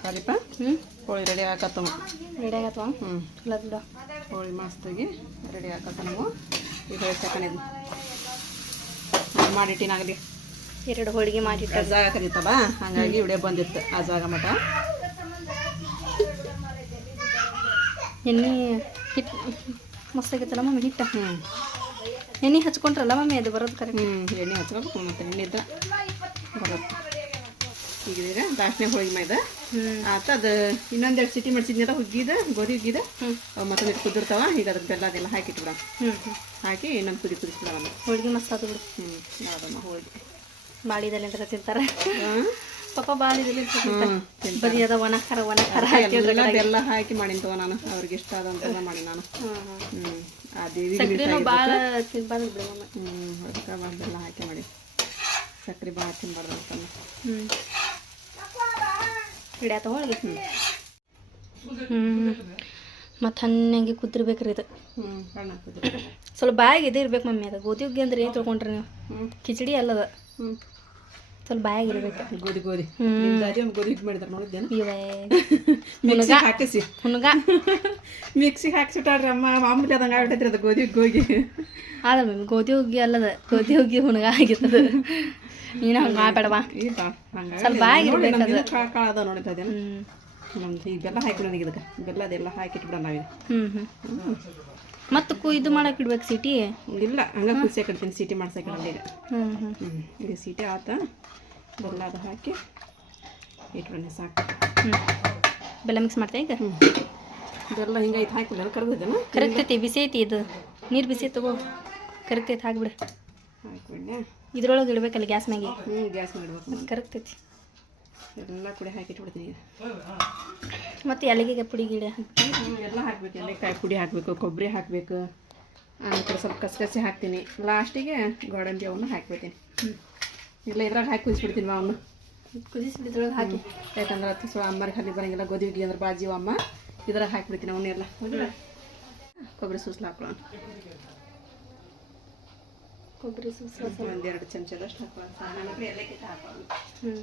ಸರಿಪ
ಹ್ಞೂ
ಹೋಳಿ ರೆಡಿ ಆಗತ್ತವ
ರೆಡಿ ಆಗತ್ತವ
ಹ್ಞೂ
ಚಲೋ ಬಿಡು.
ಹೋಳಿ ಮಸ್ತಾಗಿ ರೆಡಿ ಆಗತ್ತ ನಾವು ಈಗ ಸೆಕಂಡ್ ಮಾಡಿಟ್ಟಿನಾಗಲಿ
ಎರಡು ಹೋಳಿಗೆ ಮಾಡಿಟ್ಟ.
ಜಾಗ ಕರೀತವ? ಹಾಗಾಗಿ ವಿಡಿಯೋ ಬಂದಿತ್ತು ಆ ಜಾಗ ಮಠ.
ಎಣ್ಣೆ ಹಿಟ್ಟು ಮಸ್ತಾಗಿತ್ತಲ್ಲ ಮಮ್ಮಿ ಹಿಟ್ಟು?
ಹ್ಞೂ
ಎಣ್ಣೆ ಹಚ್ಕೊಂಡ್ರಲ್ಲ ಮಮ್ಮಿ ಅದು ಬರೋದು ಕರೆಕ್ಟ್
ಹ್ಞೂ ಎಣ್ಣೆ ಹಚ್ಕೋಬೇಕು ಮತ್ತೆ ಎಣ್ಣೆ ಇದ್ದ ಬರುತ್ತೆ. ಈಗ ದಾಸನೆ ಹೋಳಿಗೆ ಮೈದ? ಆತ ಅದು ಇನ್ನೊಂದೆರಡು ಸಿಟಿ ಮಾಡಿಸಿದ್ನಲ್ಲ ಹುಗ್ಗಿದ ಗೋಧಿ ಹುಗ್ಗಿದ? ಮತ್ತೊಂದು ಇಟ್ಟು ಕುದಿರ್ತಾವ ಈಗ ಅದ್ರ ಬೆಲ್ಲ ಅದೆಲ್ಲ ಹಾಕಿಟ್ಬಿಡ ಹಾಕಿ ಇನ್ನೊಂದು ಕುದಿ ಕುದಿಸ್ಬಿಡವಲ್ಲ
ಹೋಳಿಗೆ ಮಸ್ತ್ ಆತು ಬಿಡು.
ಹ್ಞೂ ಹೋಳಿಗೆ?
ಬಾಳಿದಲ್ಲಿ ಅಂತ ತಿಂತಾರೆ? ಪಾಪ ಬಾಳಿದಲ್ಲಿ ಬರೀ ಅದ ಒಣ ಖಾರ ಒಣ ಖಾರ
ಬೆಲ್ಲ ಹಾಕಿ ಮಾಡಿಂತವ ನಾನು ಅವ್ರಿಗೆ ಇಷ್ಟ ಆದಂತೆಲ್ಲ ಮಾಡಿ ನಾನು.
ಹ್ಞೂ
ಆ ದೇವಿ
ಭಾಳ ತಿನ್ಬಾರ್ದು
ಹ್ಞೂ ಅದಕ್ಕೆ ಬೆಲ್ಲ ಹಾಕಿ ಮಾಡಿ. ಸಕ್ಕರೆ ಭಾಳ ತಿನ್ಬಾರ್ದು ಅಂತ
ಹ್ಞೂ ಆತ ಹೋಳಿಗೆ ಹ್ಞೂ ಮತ್ತು ಹಣ್ಣಾಗಿ ಕುದಿರ್ಬೇಕ್ರಿ ಇದು.
ಹ್ಞೂ
ಸ್ವಲ್ಪ ಬಾಯಿಗೆ ಇದು ಇರ್ಬೇಕು ಮಮ್ಮಿ ಅದು ಗೋಧಿ ಹುಗ್ಗಿ ಅಂದ್ರೆ ಏನು ತಿಳ್ಕೊಂಡ್ರಿ ನೀವು? ಕಿಚಡಿ ಅಲ್ಲದ.
ಹ್ಞೂ
ಸ್ವಲ್ಪ ಬಾಯಾಗಿರ್ಬೇಕು
ಗೋಧಿ ಗೋಧಿ. ದಾರಿ ಒಂದು ಗೋಧಿ ಹಿಟ್ಟು ಮಾಡಿದಾರೆ ನೋಡಿದ್ದೇನು?
ಇವೇ.
ಮಿಕ್ಸಿ *laughs* ಹಾಕಿಸಿ.
ಹುನ್ಗ
ಮಿಕ್ಸಿಗೆ *laughs* ಹಾಕ್ಸಿಟ್ಟಾಡ್ರಿ ಅಮ್ಮ ಮಾಮೂಲಿ ಅದಂಗೆ ಆಗ್ಬಿಟ್ಟೈತ್ರಿ ಅದು ಗೋಧಿ ಗೋಗಿ
ಆದ ಮಮ್ಮಿ ಗೋಧಿ ಹುಗ್ಗಿ ಅಲ್ಲದ ಗೋಧಿ ಹುಗ್ಗಿ ಹುನ್ಗ ಆಗಿತ್ತದ. *laughs* ನೀನು ಹಂಗೆ ಮಾಡಬೇಡವಾ ಸ್ವಲ್ಪ
ಬಾಯಾಗಿರ್ಬೇಕು ಕಾಳ ಅದ ನೋಡಿದ್ದ ನಮ್ದು ಈ ಬೆಲ್ಲ ಹಾಕಿ ನನಗೆ ಇದಕ್ಕೆ ಬೆಲ್ಲ ಅದೆಲ್ಲ ಹಾಕಿಟ್ಬಿಡೋಣ ನಾವೀಗ.
ಹ್ಞೂ ಮತ್ತು ಕು ಇದು ಮಾಡಕ್ಕೆ ಇಡ್ಬೇಕು ಸಿಟಿ?
ಇಲ್ಲ ಹಂಗೆ ಕುದಿಸಿ ಕಡ್ತೀನಿ ಸಿಟಿ ಮಾಡ್ಸಕ್ಕೆ ಈಗ.
ಹ್ಞೂ ಹ್ಞೂ
ಈಗ ಸೀಟಿ ಆತ. ಬೆಲ್ಲ ಅದು ಹಾಕಿ ಇಟ್ಕೊಂಡೆ ಸಾಕು.
ಹ್ಞೂ ಬೆಲ್ಲ ಮಿಕ್ಸ್ ಮಾಡ್ತಾ ಈಗ?
ಹ್ಞೂ ಬೆಲ್ಲ ಹಿಂಗೈತೆ ಹಾಕಿಲ್ಲ ಕರ್ಗಿದ್ದೇನೆ
ಕರೆಕ್ಟೈತಿ ಬಿಸಿ ಐತಿ ಇದು. ನೀರು ಬಿಸಿ ತಗೋ. ಕರೆಕ್ಟ್ ಐತಿ ಹಾಕ್ಬಿಡು.
ಹಾಕ್ಬಿಡ್ನೆ
ಇದ್ರೊಳಗೆ ಇಡಬೇಕಲ್ಲ ಗ್ಯಾಸ್ ಮ್ಯಾಗೆ?
ಹ್ಞೂ ಗ್ಯಾಸ್
ಮಾಡ್ಬೇಕು ಕರಗ್ತೈತಿ
ಎಲ್ಲ ಕುಡಿ ಹಾಕಿಟ್ಬಿಡ್ತೀನಿ
ಮತ್ತು ಎಲ್ಲಿಗೆ ಪುಡಿ ಗಿಡ
ಹಾಕ್ತೀನಿ ಎಲ್ಲ ಹಾಕ್ಬೇಕು. ಎಲೆಕಾಯಿ ಪುಡಿ ಹಾಕಬೇಕು ಕೊಬ್ಬರಿ ಹಾಕಬೇಕು. ಆಮೇಲೆ ಸ್ವಲ್ಪ ಕಸಕಸಿ ಹಾಕ್ತೀನಿ. ಲಾಸ್ಟಿಗೆ ಗೋಡಂಬಿ ಅವನ್ನ ಹಾಕ್ಬಿಡ್ತೀನಿ. ಇಲ್ಲ ಇದ್ರಾಗ ಹಾಕಿ ಕುದಿಸ್ಬಿಡ್ತೀನಿ ಅವನು
ಕುದಿಸ್ಬಿಡಿದ್ರೊಳಗೆ ಹಾಕಿ.
ಯಾಕಂದ್ರೆ ಅದು ಸೊ ಅಮ್ಮರಿಗೆ ಹಲ್ಲಿ ಬರಂಗಿಲ್ಲ ಗೋಧಿ ಹುಗ್ಗಿ ಅಂದ್ರೆ ಬಾಜಿ ಅಮ್ಮ. ಇದ್ರಾಗ ಹಾಕ್ಬಿಡ್ತೀನಿ ಅವನ್ನೆಲ್ಲ ಕೊಬ್ಬರಿ ಸೂಸ್ಲು ಹಾಕೊಳ್ಳೋಣ
ಕೊಬ್ಬರಿ ಸೂಸ
ಒಂದೆರಡು ಚಮಚದಷ್ಟು ಹಾಕೊಳ್ಳೋಣ
ಹ್ಞೂ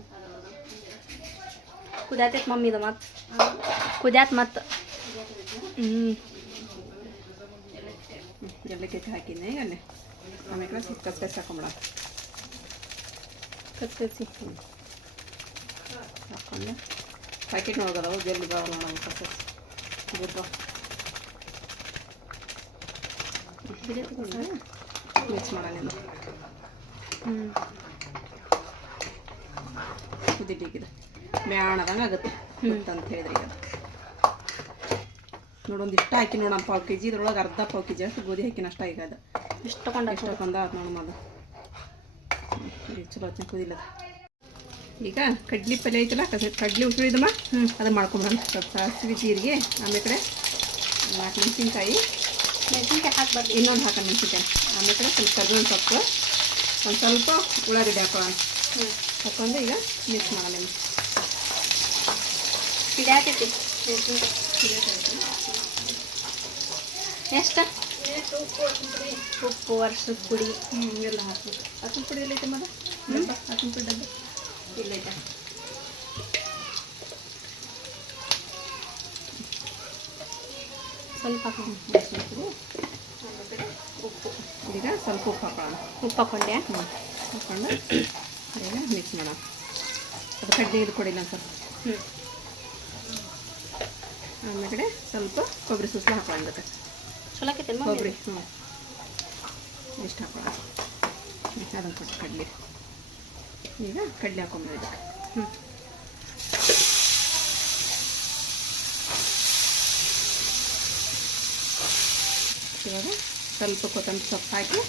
ಕುದ್ಯಾತೈತೆ ಮಮ್ಮಿ ಇದು ಮತ್ತು? ಕುದ್ಯಾತ್ ಮತ್ತು? ಹ್ಞೂ
ಏಲಕ್ಕಿ ಹಾಕಿದ್ದೆ ಅಲ್ಲೇ ಆಮೇಲೆ ಸ್ವಲ್ಪ ಕಸಕಸಿ ಹಾಕೊಂಬಿಡ
ಕತ್ಕಸಿ
ಹಾಕೊಂಡು ಪ್ಯಾಕೆಟ್ ನೋಡೋದವು ಜಲ್ದಿ ಬರಲ್ಲ ನಾವು ಕಸಕಸಿ ಇದಿರ್ತಾವ ಮಿಕ್ಸ್ ಮಾಡೋಣ
ಹ್ಞೂ
ಕುದಿಟ್ಟಿಗಿದೆ ಬ್ಯಾಣದಂಗೆ ಆಗುತ್ತೆ ಅಂತ ಹೇಳಿದ್ರಿ ಈಗ ನೋಡೊಂದು ಇಷ್ಟ ಹಾಕಿ ನೋಡೋಣ ಪಾವು ಕೆ ಜಿ ಇದ್ರೊಳಗೆ ಅರ್ಧ ಪಾವು ಕೆ ಜಿ ಅಷ್ಟು ಗೋಧಿ ಹಾಕಿನ ಅಷ್ಟ ಈಗ ಅದು.
ಇಷ್ಟು ತಗೊಂಡು
ಇಷ್ಟ ಹಾಕೊಂಡ ಅದು ನೋಡೋಣ ಅದು ಚಲೋ ಹೊತ್ತಿನ ಕುದಿಲ್ಲ ಈಗ ಕಡ್ಲಿ ಪಲ್ಯ ಐತಲ್ಲ ಕಸ ಕಡ್ಲಿ ಉಸುಳಿದಮ್ಮ
ಹ್ಞೂ
ಅದು ಮಾಡ್ಕೊಂಬಿಡೋಣ ಸ್ವಲ್ಪ ಸಾಸಿವೆ ಜೀರಿಗೆ ಆಮೇಲೆ ಕಡೆ ನಾಲ್ಕು ಮೆಣಸಿನ್ಕಾಯಿ.
ಮೆಣಸಿನ್ಕಾಯಿ ಹಾಕ್ಬಾರ್ದು.
ಇನ್ನೊಂದು ಹಾಕ ಮೆಣಸಿನ್ಕಾಯಿ. ಆಮೇಲೆ ಕಡೆ ಸ್ವಲ್ಪ ಕರ್ಬೇವಿನ ಸೊಪ್ಪು. ಒಂದು ಸ್ವಲ್ಪ ಉಳ್ಳಾಗಡ್ಡೆ ಹಾಕೊಳ್ಳೋಣ
ಹ್ಞೂ
ಹಾಕೊಂಡು ಈಗ ಮಿಕ್ಸ್ ಮಾಡೋಣ.
ಹಿಡಿಯಾತೈತಿ ಎಷ್ಟು? ಉಪ್ಪು ವರ್ಷದ ಪುಡಿ.
ಹ್ಞೂ ಎಲ್ಲ ಹಾಕ್ಬೇಕು. ಅಕ್ಕನ ಪುಡಿ ಎಲ್ಲ ಐತೆ ಮದ
ಸ್ವಲ್ಪ
ಉಪ್ಪು ಈಗ ಸ್ವಲ್ಪ ಉಪ್ಪು ಹಾಕೋಣ
ಉಪ್ಪು ಹಾಕೊಂಡೆ.
ಹ್ಞೂ ಹಾಕ್ಕೊಂಡು ಈಗ ಮಿಕ್ಸ್ ಮಾಡೋಣ. ಅದು ಕಡ್ಡಿ ಇದು ಕೊಡಿಲ್ಲ ಸರ್ ಸ್ವಲ್ಪ
ಹ್ಞೂ
ಆಮೇಲೆ ಸ್ವಲ್ಪ ಕೊಬ್ಬರಿ ಸುಸ್ಲ ಹಾಕೊಳ್ಳೋಣ ಇದಕ್ಕೆ
ಚಲೋ
ಕೊಬ್ಬರಿ ಹ್ಞೂ ಇಷ್ಟು ಹಾಕೊಳ್ಳೋಣ. ಅದನ್ನು ಕೊಟ್ಟು ಕಡ್ಲಿ. ಈಗ ಕಡ್ಲೆ ಹಾಕೊಂಬೋದು ಇದಕ್ಕೆ
ಹ್ಞೂ
ಇವಾಗ ಸ್ವಲ್ಪ ಕೊತ್ತಂಬರಿ ಸೊಪ್ಪು ಹಾಕಿ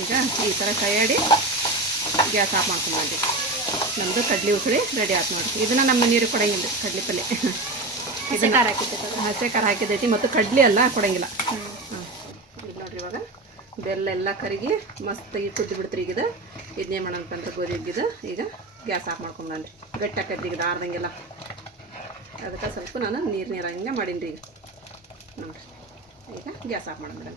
ಈಗ ಈ ಥರ ಕೈಯಾಡಿ ಗ್ಯಾಸ್ ಆಫ್ ಮಾಡ್ಕೊಂಡ್ಬಂದು ನಮ್ಮದು ಕಡ್ಲಿ ಉಸಳಿ ರೆಡಿ ಆಯ್ತು ನೋಡಿ ಇದನ್ನು ನಮ್ಮ ನೀರು ಕೊಡಂಗಿಲ್ಲ ಕಡ್ಲಿ ಪಲ್ಯ
ಇದನ್ನು ಖಾರ ಹಾಕಿ
ಹಸೆ ಖಾರ ಹಾಕಿದ್ದೈತಿ ಮತ್ತು ಕಡ್ಲಿ ಎಲ್ಲ ಕೊಡಂಗಿಲ್ಲ. ಹಾಂ ಈಗ ನೋಡ್ರಿ ಇವಾಗ ಬೆಲ್ಲ ಎಲ್ಲ ಕರಗಿ ಮಸ್ತಾಗಿ ಕುದ್ದು ಬಿಡ್ತೀರಿ ಈಗ ಇದು. ಇದನ್ನೇ ಮಾಡಂತಂದ್ರೆ ಗೋಧಿ ಹಿಟ್ಟಿದು. ಈಗ ಗ್ಯಾಸ್ ಆಫ್ ಮಾಡ್ಕೊಂಡ್ರಿ ಗಟ್ಟಿ ಆಕೈತಿ ಈಗ ಆರ್ದಂಗೆಲ್ಲ. ಅದಕ್ಕೆ ಸ್ವಲ್ಪ ನಾನು ನೀರು ನೀರು ಹಂಗೆ ಮಾಡೀನಿ ರೀ ಈಗ. ನೋಡ್ರಿ. ಈಗ ಗ್ಯಾಸ್ ಆಫ್ ಮಾಡಂದ್ರಿ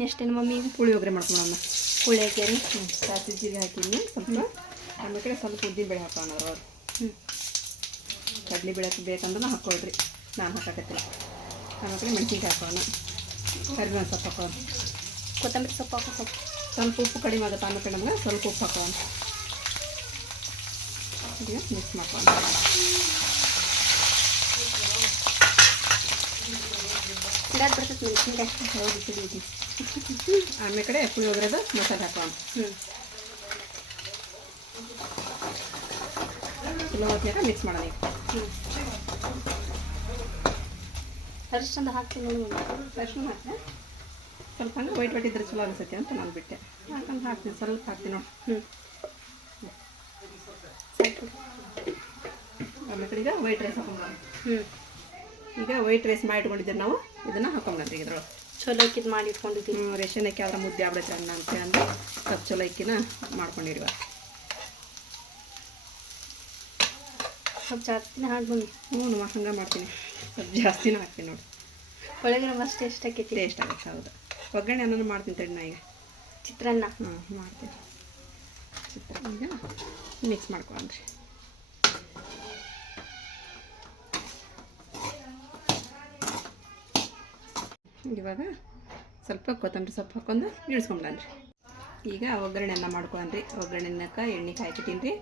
ನೆಕ್ಸ್ಟ್ ಏನು ಮಮ್ಮಿ?
ಪುಳಿಯೋಗರೆ ಮಾಡ್ಕೊಳ್ಳೋಣ
ಪುಳಿ ಹಾಕ್ಯಾರಿ
ಸಾಸಿ ಸಾಸಿವೆ ಜೀರಿಗೆ ಹಾಕಿದ್ನಿ. ಸ್ವಲ್ಪ ಆಮೇಲೆ ಕಡೆ ಸ್ವಲ್ಪ ಉದ್ದಿನ ಬೆಳೆ ಹಾಕೋಣ ಅವ್ರು.
ಹ್ಞೂ
ಕಡ್ಲಿ ಬೇಳೆ ಬೇಕಂದ್ರೆ ಹಾಕ್ಕೊಳ್ರಿ ನಾನು ಹಾಕಕತ್ತಿಲ್ಲ. ಆಮೇಲೆ ಕಡೆ ಮೆಣಸಿನ್ಕಾಯಿ ಹಾಕೋಣ. ಕರಿಬೇವು ಸೊಪ್ಪು ಹಾಕೋಣ
ಕೊತ್ತಂಬರಿ ಸೊಪ್ಪು ಹಾಕೋ ಸ್ವಲ್ಪ.
ಸ್ವಲ್ಪ ಉಪ್ಪು ಕಡಿಮೆ ಆಗುತ್ತೆ ಕಡೆ ನಮ್ಗೆ ಸ್ವಲ್ಪ ಉಪ್ಪು ಹಾಕೋಣ ಮಿಕ್ಸ್ ಮಾಡ್ಕೋಣ
ಸಿಡಾಕ್ ಬರ್ತೈತೆ ಮೆಣಸಿನ್ಕಾಯಿ
ಹೌದು ಸಿಡಿದಿ ಆಮೇಲೆ ಕಡೆ ಪುಳಿಯೋಗರೆದು ಮಸಾಲೆ ಹಾಕೋಣ
ಹ್ಞೂ
ಹೊತ್ನ್ಯಾಗ ಮಿಕ್ಸ್ ಮಾಡೋಣ ಈಗ.
ಹ್ಞೂ ಅರಿಶಿನ ಹಾಕ್ತೀನಿ
ಅರಿಶಿನ ಹಾಕಿ ಸ್ವಲ್ಪ ಹಂಗೆ ವೈಟ್ ವೈಟ್ ಇದ್ರೆ ಚಲೋ ಅನಿಸುತ್ತೆ ಅಂತ ನಾನು ಬಿಟ್ಟೆ. ಹಾಕೊಂಡು ಹಾಕ್ತೀನಿ ಸ್ವಲ್ಪ ಹಾಕ್ತೀನಿ ನೋಡಿ.
ಹ್ಞೂ ಸಾಕು
ಆಮೇಲೆ ವೈಟ್ ರೈಸ್ ಹಾಕೊಂಡ್ಬರೋಣ
ಹ್ಞೂ
ಈಗ ವೈಟ್ ರೈಸ್ ಮಾಡಿ ಇಟ್ಕೊಂಡಿದ್ದೀವಿ ನಾವು. ಇದನ್ನು ಹಾಕೊಂಡ್ರಿ ಇದ್ರೊಳಗೆ.
ಚಲೋ ಇಕ್ಕಿದ್ ಮಾಡಿ ಇಟ್ಕೊಂಡಿದ್ದೀವಿ
ಹ್ಞೂ ರೇಷನ್ ಅಕ್ಕಿ ಆದ್ರೆ ಮುದ್ದೆ ಆಗ್ಬಿಡುತ್ತೆ ಅನ್ನ ಅಂತ ಅಂದ್ರೆ ಸ್ವಲ್ಪ ಚಲೋ ಅಕ್ಕಿನ ಮಾಡ್ಕೊಂಡಿರುವ
ಸ್ವಲ್ಪ ಜಾಸ್ತಿನೇ ಹಾಕಿ ಬಂದು
ಹ್ಞೂ ಹಂಗೆ ಮಾಡ್ತೀನಿ. ಸ್ವಲ್ಪ ಜಾಸ್ತಿನೂ ಹಾಕ್ತೀನಿ ನೋಡಿ.
ಒಳಗೆ ಮಸ್ತ್ ಎಷ್ಟು ಆಕೈತಿ
ಟೇಸ್ಟ್ ಆಗುತ್ತೆ ಹೌದು. ಒಗ್ಗರಣೆ ಅನ್ನೋದು ಮಾಡ್ತೀನಿ ತಡಿ ನಾ ಈಗ.
ಚಿತ್ರಾನ್ನ.
ಹ್ಞೂ ಮಾಡ್ತೀನಿ. ಚಿತ್ರ ಈಗ ಮಿಕ್ಸ್ ಮಾಡ್ಕೊಳ್ರಿ ಇವಾಗ ಸ್ವಲ್ಪ ಕೊತ್ತಂಬರಿ ಸೊಪ್ಪು ಹಾಕೊಂಡು ಇಳಿಸ್ಕೊಂಡ್ರಿ ಈಗ ಒಗ್ಗರಣೆನ ಮಾಡ್ಕೊಂಡ್ರಿ ಒಗ್ಗರಣೆನಕ ಎಣ್ಣೆ ಕಾಯ್ತೀನಿ ರೀ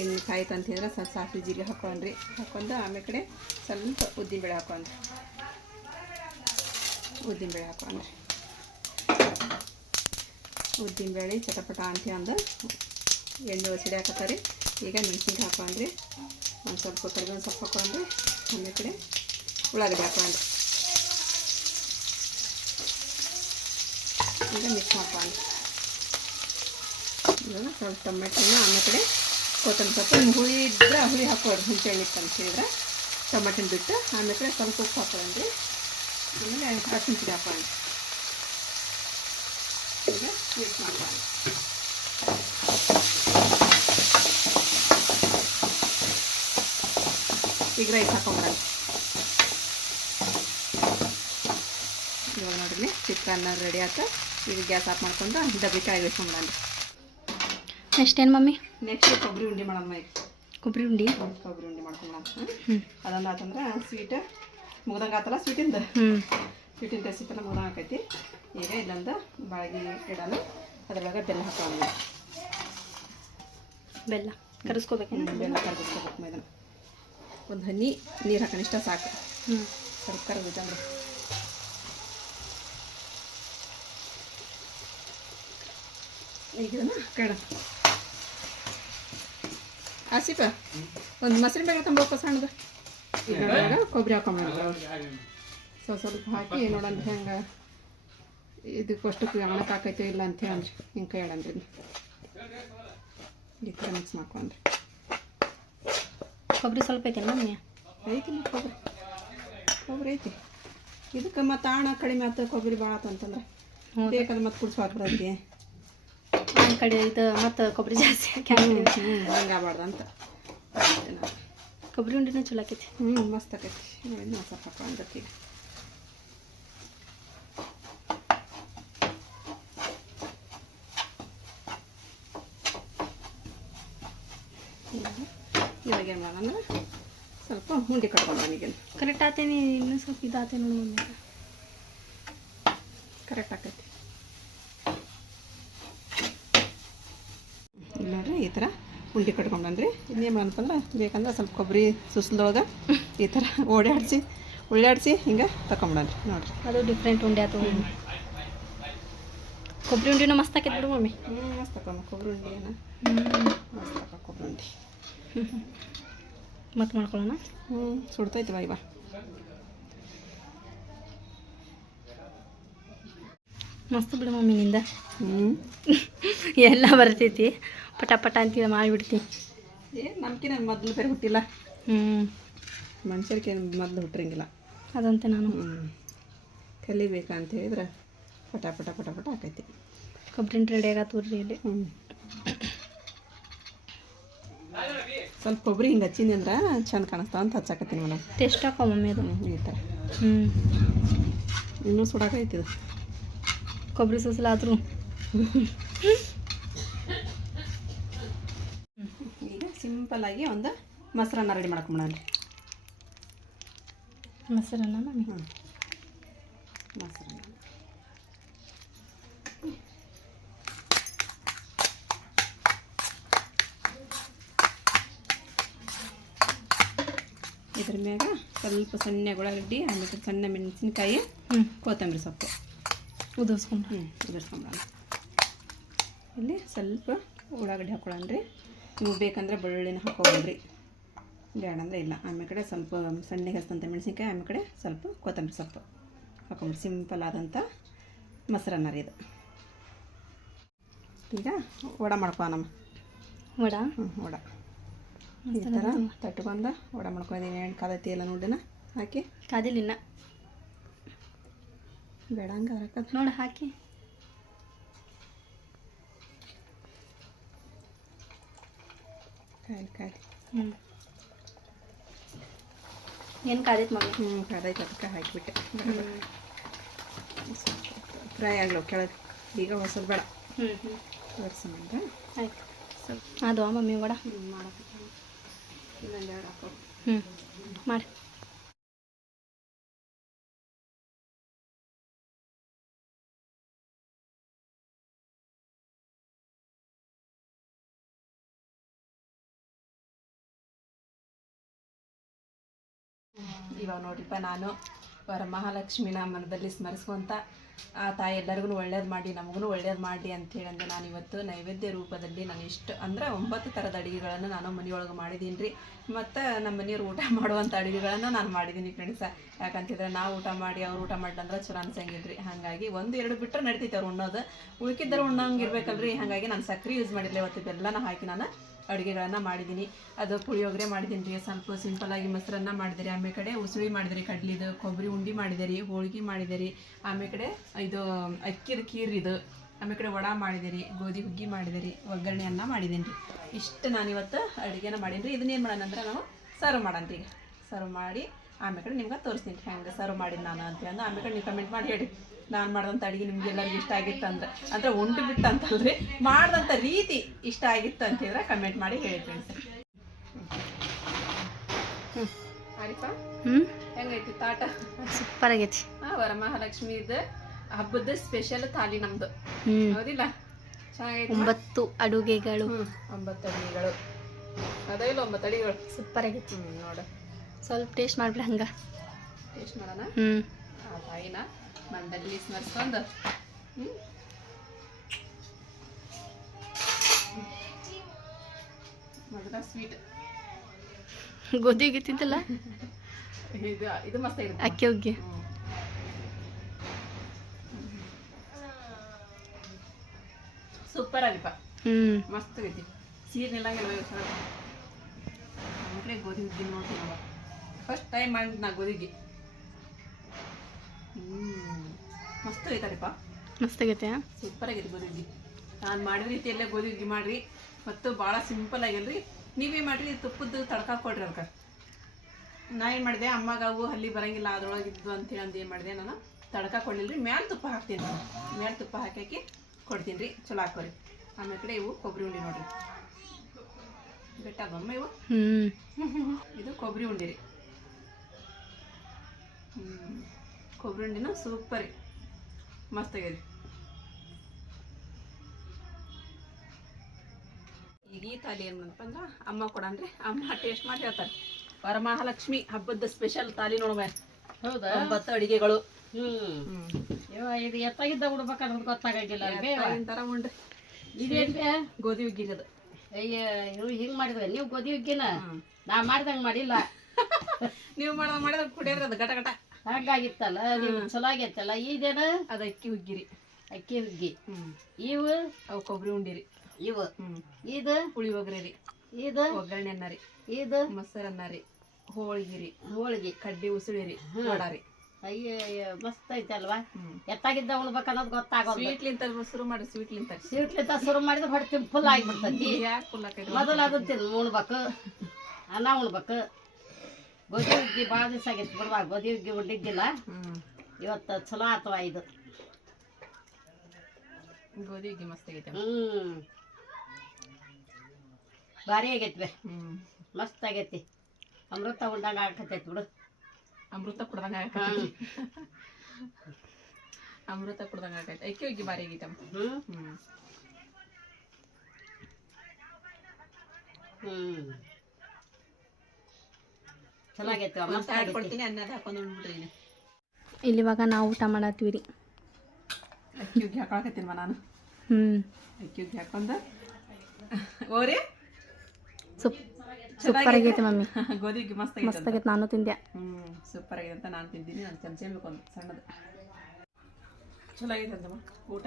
ಎಣ್ಣೆ ಕಾಯ್ತು ಅಂತಂದ್ರೆ ಸ್ವಲ್ಪ ಸಾಸಿವೆ ಜೀರಿಗೆ ಹಾಕೊಂಡ್ರಿ ಹಾಕೊಂಡು ಆಮೇಲೆ ಕಡೆ ಸ್ವಲ್ಪ ಉದ್ದಿನಬೇಳೆ ಹಾಕೊಂಡ್ರಿ ಉದ್ದಿನಬೇಳೆ ಹಾಕೊಂಡ್ರಿ ಉದ್ದಿನಬೇಳೆ ಚಟಪಟ ಅಂತ ಅಂದು ಎಣ್ಣೆ ಒಸಿಡಿ ಹಾಕತ್ತಾರೆ. ಈಗ ಮೆಣಸಿನ್ಕಾಯಿ ಹಾಕೊಂಡ್ರಿ ಒಂದು ಸ್ವಲ್ಪ ಕರಿಬೇವು ಸೊಪ್ಪು ಹಾಕೊಂಡ್ರಿ ಆಮೇಲೆ ಕಡೆ ಉಳ್ಳಾಗಡ್ಡೆ ಹಾಕೊಂಡ್ರಿ ಈಗ ಮಿಕ್ಸ್ ಮಾಡ್ಕೊಂಡ್ರಿ ಇವಾಗ ಸ್ವಲ್ಪ ಟೊಮೆಟೊನ ಆಮೇಲೆ ಕಡೆ ಕೊತ್ತಂಬರಿ ಸೊಪ್ಪು ಹುಳಿ ಇದ್ದರೆ ಹುಳಿ ಹಾಕೋರಿ ಹುಣಸೆಹಣ್ಣು ಇತ್ತು ಅಂತ ಹೇಳಿದ್ರೆ ಟೊಮೆಟೊನ ಬಿಟ್ಟು ಆಮೇಲೆ ಕಡೆ ಸ್ವಲ್ಪ ಉಪ್ಪು ಹಾಕೊಂಡ್ರಿ ಆಮೇಲೆ ಹಸಿಮೆಣಸಿಗೆ ಹಾಕೊಂಡ್ರಿ ಈಗ ಮಿಕ್ಸ್ ಮಾಡ್ಕೊಂಡು ಈಗ ರೈಸ್ ಹಾಕೊಂಡ್ಬರೋಣ ಇವಾಗ ನೋಡ್ರಿ, ಚಿತ್ರಾನ್ನ ರೆಡಿ ಆಯ್ತು. ಈಗ ಗ್ಯಾಸ್ ಆಫ್ ಮಾಡ್ಕೊಂಡು ಡಬ್ಬಿ ಕಾಯಿ ಬೇಯಿಸ್ಕೊಂಡ್ಬರೋಣ
ನೆಕ್ಸ್ಟ್ ಏನು ಮಮ್ಮಿ?
ನೆಕ್ಸ್ಟ್ ಕೊಬ್ಬರಿ ಉಂಡೆ ಮಾಡಮ್ಮ
ಕೊಬ್ಬರಿ ಉಂಡಿ?
ಕೊಬ್ಬರಿ ಉಂಡೆ ಮಾಡ್ಕೊಂಡು
ಹ್ಞೂ
ಅದೊಂದು ಆತಂದ್ರೆ ಸ್ವೀಟ್ ಮುಗ್ದಂಗೆ ಆತಲ್ಲ ಸ್ವೀಟಿಂದ
ಹ್ಞೂ
ಸ್ವೀಟಿನ ರೆಸಿಪಿ ಎಲ್ಲ ಮುಗ್ದಂಗೆ ಆಕೈತಿ. ಈಗ ಇಲ್ಲೊಂದು ಬಾಳಿಗೆ ಇಡೋಣ. ಅದ್ರೊಳಗೆ ಬೆಲ್ಲ ಹಾಕೋಣ
ಬೆಲ್ಲ. ಕರೆಸ್ಕೋಬೇಕು
ಬೆಲ್ಲ ಕರಗಿಸ್ಕೋಬೇಕು ಇದನ್ನು ಒಂದು ಹನಿ ನೀರು ಹಾಕೋಣ. ಇಷ್ಟ ಸಾಕು.
ಹ್ಞೂ
ಸ್ವಲ್ಪ ಕರಗಿದ್ರೆ ಈಗ ಇದನ್ನು ಕೇಳ ಆಸಿಪ ಒಂದು ಮೊಸರು ಬೇಗ ತಂಬಪ್ಪ ಸಣ್ಣದು ಕೊಬ್ಬರಿ ಹಾಕೊಂಡ್ಬಂದ್ರೆ ಸ್ವಲ್ಪ ಸ್ವಲ್ಪ ಹಾಕಿ ನೋಡೋಣ ಹೆಂಗೆ ಅಷ್ಟಕ್ಕೆ ಅಮಣಕ್ಕೆ ಹಾಕೈತೋ ಇಲ್ಲ ಅಂತ ಹೇಳಿ ಹಿಂಗೆ ಕೈ ಹೇಳನ್ರಿ ಈ ಥರ ಮಿಕ್ಸ್ ಮಾಡ್ಕೊಂಡ್ರಿ
ಕೊಬ್ಬರಿ ಸ್ವಲ್ಪ ಐತೇನು ಮಮ್ಮಿ
ಐತಿ ಕೊಬ್ಬರಿ ಕೊಬ್ಬರಿ ಐತಿ ಇದಕ್ಕೆ ಮತ್ತೆ ಆಣ ಕಡಿಮೆ ಆಯ್ತು ಕೊಬ್ಬರಿ ಭಾಳ
ಆತಂತಂದ್ರೆ.
ಬೇಕಾದ್ರೆ ಮತ್ತೆ ಕುಡ್ಸ್ಬೇಕು ಬರ್ತೈತಿ
ಆ ಕಡೆ ಇದು ಮತ್ತು ಕೊಬ್ಬರಿ ಜಾಸ್ತಿ ಹಾಕಿ
ಹ್ಞೂ ಹ್ಞೂ ಹಂಗೆ ಆಗ್ಬಾರ್ದು ಅಂತ.
ಕೊಬ್ಬರಿ ಉಂಡಿನ ಚಲೋ ಆಕೈತಿ.
ಹ್ಞೂ ಮಸ್ತ್ ಆಕೈತಿ. ನಾವು ಸ್ವಲ್ಪ ಹಾಕೊಂಡ್ರಿ ಈಗ. ಇವಾಗ ಏನು ಮಾಡೋಣ ಸ್ವಲ್ಪ ಮುಂದೆ ಕಟ್ಕೊಂಡು ನನಗೆ
ಕರೆಕ್ಟ್ ಆತೇನಿ ಇನ್ನೂ ಸ್ವಲ್ಪ ಇದು ಮುಂದೆ ನೋಡಿ
ಕರೆಕ್ಟ್ ಆಕೈತಿ ಇಲ್ಲಿ ನೋಡ್ರಿ ಈ ಥರ ಉಂಡೆ ಕಟ್ಕೊಂಡ್ಬಂದ್ರಿ ಇನ್ನೇನು ಅಂತಂದ್ರೆ ಬೇಕಂದ್ರೆ ಸ್ವಲ್ಪ ಕೊಬ್ಬರಿ ಸುಸ್ಲೊಳಗೆ ಈ ಥರ ಓಡಾಡಿಸಿ ಉಳ್ಳಾಡಿಸಿ ಹಿಂಗೆ ತಗೊಂಬಿಡನ್ರಿ ನೋಡ್ರಿ.
ಅದು ಡಿಫ್ರೆಂಟ್ ಉಂಡೆ ಆತು. ಕೊಬ್ಬರಿ ಉಂಡಿನೂ ಮಸ್ತ್ ಹಾಕಿದ್ ಬಿಡು ಮಮ್ಮಿ.
ಹ್ಞೂ ಮಸ್ತ್ ತಗೊಂಡು ಕೊಬ್ಬರಿ ಉಂಡೆ ಏನ?
ಹ್ಞೂ
ಮಸ್ತ್ ಹಾಕ ಕೊಬ್ಬರಿ ಉಂಡೆ.
ಮತ್ತೆ ಮಾಡ್ಕೊಳ್ಳೋಣ
ಹ್ಞೂ ಸುಡ್ತೈತಿ ಇವ.
ಮಸ್ತ್ ಬಿಡು ಮಮ್ಮಿನಿಂದ
ಹ್ಞೂ *laughs*
ಎಲ್ಲ ಬರ್ತೈತಿ. ಪಟ ಪಟ ಅಂತೀವಿ ಮಾಡಿಬಿಡ್ತೀನಿ.
ಏನು ನಮ್ಕಿನ ಮೊದಲು ಬೇರೆ ಹುಟ್ಟಿಲ್ಲ.
ಹ್ಞೂ
ಮನುಷ್ಯರಿಗೆ ಮೊದಲು ಹುಟ್ಟಿರಂಗಿಲ್ಲ
ಅದಂತೆ ನಾನು.
ಹ್ಞೂ ಕಲಿಬೇಕಂತ ಹೇಳಿದ್ರೆ ಪಟ ಪಟ ಪಟ ಪಟ ಆಕೈತಿ.
ಕೊಬ್ಬರಿ ರೆಡಿ ಆಗತ್ತವ್ರಿ ಇಲ್ಲಿ.
ಹ್ಞೂ ಸ್ವಲ್ಪ ಕೊಬ್ಬರಿ ಹಿಂಗೆ ಹಚ್ಚಿನಿ ಅಂದ್ರೆ ಚಂದ ಕಾಣಿಸ್ತಾವ ಅಂತ ಹಚ್ಚಾಕತ್ತೀನಿ ಮೇಡಮ್
ಟೇಸ್ಟ್ ಹಾಕೋ ಮಮ್ಮಿ ಅದು.
ಈ ಥರ
ಹ್ಞೂ
ಇನ್ನೂ ಸುಡಾಕೈತಿ ಇದು.
ಕೊಬ್ಬರಿ ಸೂಸಲಾದ್ರೂ *laughs*
ಸಿಂಪಲ್ಲಾಗಿ ಒಂದು ಮೊಸರನ್ನ ರೆಡಿ ಮಾಡ್ಕೊಂಬಿಡೋಣ
ಮೊಸರನ್ನ ಮಮ್ಮಿ
ಹ್ಞೂ ಮೊಸರನ್ನ. ಇದ್ರ ಮ್ಯಾಗ ಸ್ವಲ್ಪ ಸಣ್ಣ ಉಳ್ಳಾಗಡ್ಡಿ ಆಮೇಲೆ ಸಣ್ಣ ಮೆಣಸಿನ್ಕಾಯಿ
ಹ್ಞೂ
ಕೊತ್ತಂಬರಿ ಸೊಪ್ಪು.
ಉದುರ್ಸ್ಕೊಂಡು
ಹ್ಞೂ ಇದಿರ್ಸ್ಕೊಂಬಿಡೋಣ ಇಲ್ಲಿ ಸ್ವಲ್ಪ ಉಳ್ಳಾಗಡ್ಡಿ ಹಾಕೊಳ್ಳೋಣ್ರಿ ನೀವು ಬೇಕಂದ್ರೆ ಬೆಳ್ಳುಳ್ಳಿನ ಹಾಕೋಬೋದ್ರಿ ಬೇಡ ಅಂದ್ರೆ ಇಲ್ಲ. ಆಮೇಲೆ ಕಡೆ ಸ್ವಲ್ಪ ಸಣ್ಣಗೆ ಹಸ್ತಂತ ಮೆಣಸಿನ್ಕಾಯಿ ಆಮೇಲೆ ಕಡೆ ಸ್ವಲ್ಪ ಕೊತ್ತಂಬರಿ ಸೊಪ್ಪು ಹಾಕೊಂಬಿಟ್ಟು ಸಿಂಪಲ್ ಆದಂಥ ಮೊಸರನ್ನ ರೀ ಇದು. ಈಗ ವಡ ಮಾಡ್ಕೋ ನಮ್ಮ
ವಡ?
ಹ್ಞೂ ವಡ. ಈ ಥರ ಬಂದ ವಡ ಮಾಡ್ಕೊಂಡಿದ್ದೀನಿ ಏನು ಕಾದತಿ ಎಲ್ಲ ನೋಡಿನ? ಹಾಕಿ.
ಕಾದಿಲ್ಲ
ಬೇಡ ಹಂಗೆ
ನೋಡಿ ಹಾಕಿ.
ಕಾಯಿ ಕಾಯಿ
ಹ್ಞೂ ಏನು ಕಾದೈತೆ ಮಗ
ಹ್ಞೂ ಕಾದೈತೆ ಅದಕ್ಕೆ ಹಾಕಿಬಿಟ್ಟೆ ಫ್ರೈ ಆಗ್ಲೋ ಕೆಳಗೆ ಈಗ ಹೊಸದು ಬೇಡ
ಹ್ಞೂ ಹ್ಞೂ
ತೋರಿಸಂತ
ಆಯ್ತು ಅದು ಮಮ್ಮಿ ವಡ
ಹ್ಞೂ ಹಾಕೋ
ಹ್ಞೂ ಮಾಡಿ
ಇವಾಗ ನೋಡ್ರಿಪ್ಪ ನಾನು ವರಮಹಾಲಕ್ಷ್ಮಿನ ಮನದಲ್ಲಿ ಸ್ಮರಿಸ್ಕೊಂತ ಆ ತಾಯಿ ಎಲ್ಲರಿಗೂ ಒಳ್ಳೇದು ಮಾಡಿ, ನಮಗೂ ಒಳ್ಳೇದು ಮಾಡಿ ಅಂತ ಹೇಳಂದು ನಾನು ಇವತ್ತು ನೈವೇದ್ಯ ರೂಪದಲ್ಲಿ ನಾನು ಇಷ್ಟು ಅಂದ್ರೆ ಒಂಬತ್ತು ಥರದ ಅಡುಗೆಗಳನ್ನು ನಾನು ಮನೆಯೊಳಗೆ ಮಾಡಿದ್ದೀನಿ ರೀ ಮತ್ತು ನಮ್ಮ ಮನೆಯವ್ರು ಊಟ *laughs* ಮಾಡುವಂಥ ಅಡುಗೆಗಳನ್ನು ನಾನು ಮಾಡಿದ್ದೀನಿ ಫ್ರೆಂಡ್ಸ. ಯಾಕಂತಿದ್ರೆ ನಾವು ಊಟ ಮಾಡಿ, ಅವ್ರು ಊಟ ಮಾಡಿದಂದ್ರೆ ಚಲೋ ಅನ್ಸಂಗಿಲ್ಲ ರೀ ಹಾಗಾಗಿ ಒಂದು ಎರಡು ಬಿಟ್ಟರೆ ನಡಿತೈತೆ ಅವ್ರು ಉಣ್ಣೋದು. ಉಳ್ಕಿದ್ದರು ಉಣ್ಣಂಗೆ ಇರಬೇಕಲ್ರಿ. ಹಾಗಾಗಿ ನಾನು ಸಕ್ಕರೆ ಯೂಸ್ ಮಾಡಿಲ್ಲ ಇವತ್ತು ಬೆಲ್ಲನ ಹಾಕಿ ನಾನು ಅಡುಗೆಗಳನ್ನು ಮಾಡಿದ್ದೀನಿ. ಅದು ಪುಳಿಯೋಗರೆ ಮಾಡಿದ್ದೀನಿ ರೀ. ಸ್ವಲ್ಪ ಸಿಂಪಲಾಗಿ ಮೊಸರನ್ನ ಮಾಡಿದಿರಿ ಆಮೇಲೆ ಕಡೆ ಉಸುಳಿ ಮಾಡಿದ್ರಿ ಕಡ್ಲಿದು ಕೊಬ್ಬರಿ ಉಂಡಿ ಮಾಡಿದಿರಿ ಮಾಡಿದೆ ರೀ. ಆಮೇಲೆ ಕಡೆ ಇದು ಅಕ್ಕಿದ ಕೀರಿದು ಆಮೇಲೆ ಕಡೆ ವಡ ಮಾಡಿದಿರಿ ಗೋಧಿ ಹುಗ್ಗಿ ಮಾಡಿದಿರಿ ಒಗ್ಗರಣೆ ಅನ್ನ ಮಾಡಿದ್ದೀನಿ ರೀ. ಇಷ್ಟು ನಾನಿವತ್ತು ಅಡುಗೆನ ಮಾಡೀನಿ ರೀ. ಇದನ್ನೇನು ಮಾಡೋಣ ಅಂದ್ರೆ ನಾವು ಸರ್ವ್ ಮಾಡೋಣ ರೀ. ಈಗ ಸರ್ವ್ ಮಾಡಿ ಆಮೇಲೆ ಕಡೆ ನಿಮ್ಗೆ ತೋರಿಸ್ತೀನಿ ಹೆಂಗೆ ಸರ್ವ್ ಮಾಡಿದ್ದು ನಾನು ಅಂತ ಅಂದ್ರೆ ಆಮೇಲೆ ಕಡೆ ನೀವು ಕಮೆಂಟ್ ಮಾಡಿ ಹೇಳಿ ನಾನು ಮಾಡಿದಂಥ ಅಡುಗೆ ನಿಮ್ಗೆ ಎಲ್ಲರಿಗೂ ಇಷ್ಟ ಆಗಿತ್ತು ಅಂದ್ರೆ. ಅಂದ್ರೆ ಉಂಡು ಬಿಟ್ಟು ಅಂತಲ್ರಿ ಮಾಡಿದಂಥ ರೀತಿ ಇಷ್ಟ ಆಗಿತ್ತು ಅಂತ ಹೇಳಿದ್ರೆ ಕಮೆಂಟ್ ಮಾಡಿ ಹೇಳಿ ಫ್ರೆಂಡ್ಸ್ ಹ್ಞೂ ಹೆಂಗೈತಿ ತಾಟ?
ಸೂಪರ್ ಆಗೈತಿ.
ವರಮಹಾಲಕ್ಷ್ಮಿದು ಹಬ್ಬದ ಸ್ಪೆಷಲ್ ತಾಲಿ ನಮ್ದು. ಹೌದಿಲ್ಲ? ಚೆನ್ನಾಗೈತಿ
ಒಂಬತ್ತು ಅಡುಗೆಗಳು.
ಒಂಬತ್ತು ಅಡಿಗೆಗಳು. ಅದೇ ಇಲ್ಲ ಒಂಬತ್ತು ಅಡಿಗೆಗಳು?
ಸೂಪರ್ ಆಗೈತಿ.
ನೋಡು.
ಸ್ವಲ್ಪ ಟೇಸ್ಟ್ ಮಾಡ್ಬಿಡ ಹಂಗ.
ಟೇಸ್ಟ್ ಮಾಡೋಣ?
ಹ್ಞೂ
ಆ ತಾಯಿನ? ಮಂಡಲ್ಲಿ ಸ್ಮರಿಸ್ಕೊಂಡು ಹ್ಞೂ ಮೊದಲ ಸ್ವೀಟ್
ಗೋಧಿ ಗಿತ್ತಿದ್ದಲ್ಲ
ಇದು ಇದು ಮಸ್ತ್ ಇರುತ್ತೆ
ಅಕ್ಕಿ ಹುಗ್ಗಿ
ಸೂಪರ್ ಆಗಿಪ್ಪ
ಹ್ಞೂ
ಮಸ್ತ್ ಐತಿ ಸೀರೆ ಎಲ್ಲ ಗೋಧಿ ಹುಗ್ಗಿ ನೋಡ್ತೀನಿ ಫಸ್ಟ್ ಟೈಮ್ ಮಾಡಿದ್ ನಾ ಗೋಧಿಗೆ. ಮಸ್ತ್ ಐತಾರಿಪ್ಪ.
ಮಸ್ತ್ ಆಗೈತೆ?
ಸೂಪರ್ ಆಗೈತೆ ಗೋಧಿ ನಾನು ಮಾಡಿದ ರೀತಿಯಲ್ಲೇ ಗೋಧಿ ಹುಗ್ಗಿ ಮಾಡಿರಿ. ಮತ್ತು ಭಾಳ ಸಿಂಪಲ್ ಆಗಿಲ್ರಿ. ನೀವೇ ಮಾಡಿರಿ ತುಪ್ಪದ್ದು ತಡ್ಕ ಕೊಡ್ರಿ ಅದಕ್ಕೆ. ನಾ ಏನು ಮಾಡಿದೆ ಅಮ್ಮಗಾವು ಅವು ಹಲ್ಲಿ ಬರಂಗಿಲ್ಲ ಅದ್ರೊಳಗಿದ್ದು ಅಂತೇಳಿ ಅಂದು ಏನು ಮಾಡಿದೆ ನಾನು. ತಡ್ಕ ಕೊಡಲಿಲ್ಲ ರೀ ಮ್ಯಾಲ ತುಪ್ಪ ಹಾಕ್ತೀನಿ ನಾನು. ಮ್ಯಾಲ ತುಪ್ಪ ಹಾಕಿ ಕೊಡ್ತೀನಿ ರೀ ಚಲೋ ಹಾಕೋರಿ. ಆಮೇಲೆ ಕಡೆ ಇವು ಕೊಬ್ಬರಿ ಉಂಡಿ ಬೆಟ್ಟ ಬೆಟ್ಟಾಗಮ್ಮ ಇವು.
ಹ್ಞೂ *laughs*
ಇದು ಕೊಬ್ಬರಿ ಉಂಡಿ ರೀ. ಹ್ಮ್. ಕೊಬ್ಬರಿ ಹಿಂಡಿನ ಸೂಪರ್ ರೀ. ಮಸ್ತ್ ಆಗ್ಯದ ಈಗ ಈ ತಾಲಿ ಏನು ಅಂದ್ರೆ ಅಮ್ಮ ಕೊಡನ್ರಿ ಅಮ್ಮ ಟೇಸ್ಟ್ ಮಾಡಿ ಹೇಳ್ತಾರೆ. ವರಮಹಾಲಕ್ಷ್ಮಿ ಹಬ್ಬದ ಸ್ಪೆಷಲ್ ತಾಲಿ ನೋಡುವ
ಹೌದಾ?
ಒಂಬತ್ತು ಅಡಿಗೆಗಳು.
ಹ್ಮ್. ಇವ ಇದು ಎತ್ತಾಗಿದ್ದ ಗೊತ್ತಾಗಂಗಿಲ್ಲ ಅಲ್ವೇ ಇವ?
ಥರ ಉಂಡ್ರಿ.
ಇದೇನ್ರಿ
ಗೋಧಿ ಹುಗ್ಗಿನದು
ಅಯ್ಯೋ ಇವ್ ಹಿಂಗ್ ಮಾಡಿದ್ರೆ ನೀವು ಗೋಧಿ ಹುಗ್ಗಿನ. ನಾ ಮಾಡ್ದಂಗ ಮಾಡಿಲ್ಲ. *laughs*
ನೀವು ಮಾಡ ಮಾಡಿದ್ರೆ ಕುಡಿಯೋದ್ರಿ ಅದು ಗಟ ಗಟ
ಹಂಗಾಗಿತ್ತಲ್ಲ ನೀವು ಚಲೋ ಆಗೈತಲ್ಲ ಇದೇನ
ಅದು ಅಕ್ಕಿ ಹುಗ್ಗಿರಿ.
ಅಕ್ಕಿ ಹುಗ್ಗಿ. ಇವು?
ಅವು ಕೊಬ್ಬರಿ ಉಂಡಿರಿ.
ಇವು. ಇದು
ಪುಳಿಯೋಗರೆ ರೀ.
ಇದು
ಒಗ್ಗರಣೆ ಅನ್ನ ರೀ.
ಇದು
ಮೊಸರನ್ನ ರೀ. ಹೋಳಿಗೆ ರೀ.
ಹೋಳಿಗೆ.
ಕಡ್ಡಿ ಉಸುಳಿ ರೀ. ವಡ
ಅಯ್ಯ ಮಸ್ತ್ ಐತೆ ಅಲ್ವಾ?
ಹ್ಮ್.
ಎತ್ತಾಗಿದ್ದ ಉಣ್ಬೇಕು ಅನ್ನೋದು ಗೊತ್ತಾಗೋದು.
ಸ್ವೀಟ್ಲಿಂತ ಶುರು ಮಾಡಿ ಸ್ವೀಟ್ಲಿಂತ
ಸ್ವೀಟ್ಲಿಂತ ಶುರು ಮಾಡಿದ್ರೆ ಹೊಟ್ಟೆ ಫುಲ್ ಆಗಿಬಿಡ್ತೈತಿ. ಮೊದಲ ಅದು ತಿನ್ ಉಣ್ಬೇಕು ಅನ್ನ ಉಣ್ಬೇಕು. ಗೋಧಿ ಹುಗ್ಗಿ ಭಾಳ ದಿವಸ ಆಗೈತೆ ಬಿಡುವಾಗ ಗೋಧಿ ಹುಗ್ಗಿ ಉಂಡಿದ್ದಿಲ್ಲ?
ಹ್ಮ್.
ಇವತ್ತು ಚಲೋ ಅಥವಾ ಇದು.
ಗೋಧಿ ಹುಗ್ಗಿ ಮಸ್ತ್ ಆಗೈತೆ.
ಹ್ಮ್. ಭಾರಿ ಆಗೈತಿ ಬೇ.
ಹ್ಮ್.
ಮಸ್ತ್ ಆಗೈತಿ. ಅಮೃತ ಉಂಡಂಗೆ ಆಗತೈತಿ ಬಿಡು.
ಅಮೃತ ಕುಡ್ದಂಗೆ ಆಗೈತಿ ಅಮೃತ ಕುಡ್ದಂಗೆ ಆಗೈತೆ. ಅಕ್ಕಿ ಹುಗ್ಗಿ ಭಾರಿ ಆಗೈತೆ
ಹ್ಞೂ
ಹ್ಞೂ
ಹ್ಮ್ ಚಲೋ ಆಗೈತಿ
ಒಂದ್
ಮಸ್ತ್
ಸಾಡ್
ಆಗೈತಿ
ಕೊಡ್ತೀನಿ ಅನ್ನದ ಹಾಕೊಂಡು ಉಂಡ್ಬಿಡ್ರಿ
ಇಲ್ಲಿ ಇವಾಗ ನಾವು ಊಟ ಮಾಡತ್ತೀವಿ ರೀ
ಅಕ್ಕಿ ಹುಗ್ಗಿ ಹಾಕೊಳಕತ್ತೀನಮ್ಮ ನಾನು?
ಹ್ಞೂ
ಅಕ್ಕಿ ಹುಗ್ಗಿ ಹಾಕೊಂಡ? ಓರಿ?
ಸುಪ್ ಸೂಪರ್ ಆಗೈತೆ ಮಮ್ಮಿ. *laughs*
ಗೋಧಿ ಮಸ್ತ್ ಆಗೈತೆ
ಮಸ್ತ್ ಆಗೈತೆ ನಾನು ತಿಂದೆ.
ಹ್ಮ್ ಸೂಪರ್ ಆಗಿದೆ ಅಂತ ನಾನು ತಿಂತೀನಿ ನಾನು ಚಮಚ ಬೇಕು ಒಂದು ಸಣ್ಣದು. ಚಲೋ ಆಗೈತೆ ಅಂತಮ್ಮ ಊಟ.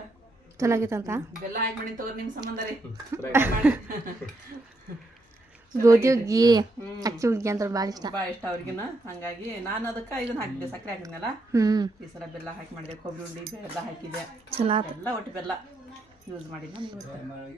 ಚಲೋ ಆಗೈತಂತ
ಬೆಲ್ಲ ಹಾಕಿ ಮಾಡಿ ತಗೋರಿ ನಿಮ್ಮ ಸಂಬಂಧ ರೀ.
ಗೋಧಿ ಹುಗ್ಗಿ ಅಕ್ಕಿ ಹುಗ್ಗಿ ಅಂದ್ರೆ ಭಾಳ ಇಷ್ಟ.
ಭಾಳ ಇಷ್ಟ ಅವ್ರಿಗಿನ ಹಂಗಾಗಿ ನಾನು ಅದಕ್ಕೆ ಇದನ್ನ ಹಾಕಿದ್ದೆ ಸಕ್ಕರೆ ಹಾಕಿದ್ನಲ್ಲ?
ಹ್ಮ್.
ಈ ಸಲ ಬೆಲ್ಲ ಹಾಕಿ ಮಾಡಿದೆ ಕೊಬ್ಬರಿ ಉಂಡಿ ಬೆಲ್ಲ ಹಾಕಿದೆ
ಚಲೋ
ಎಲ್ಲ ಒಟ್ಟು ಬೆಲ್ಲ ಯೂಸ್ ಮಾಡಿದ್ದೆ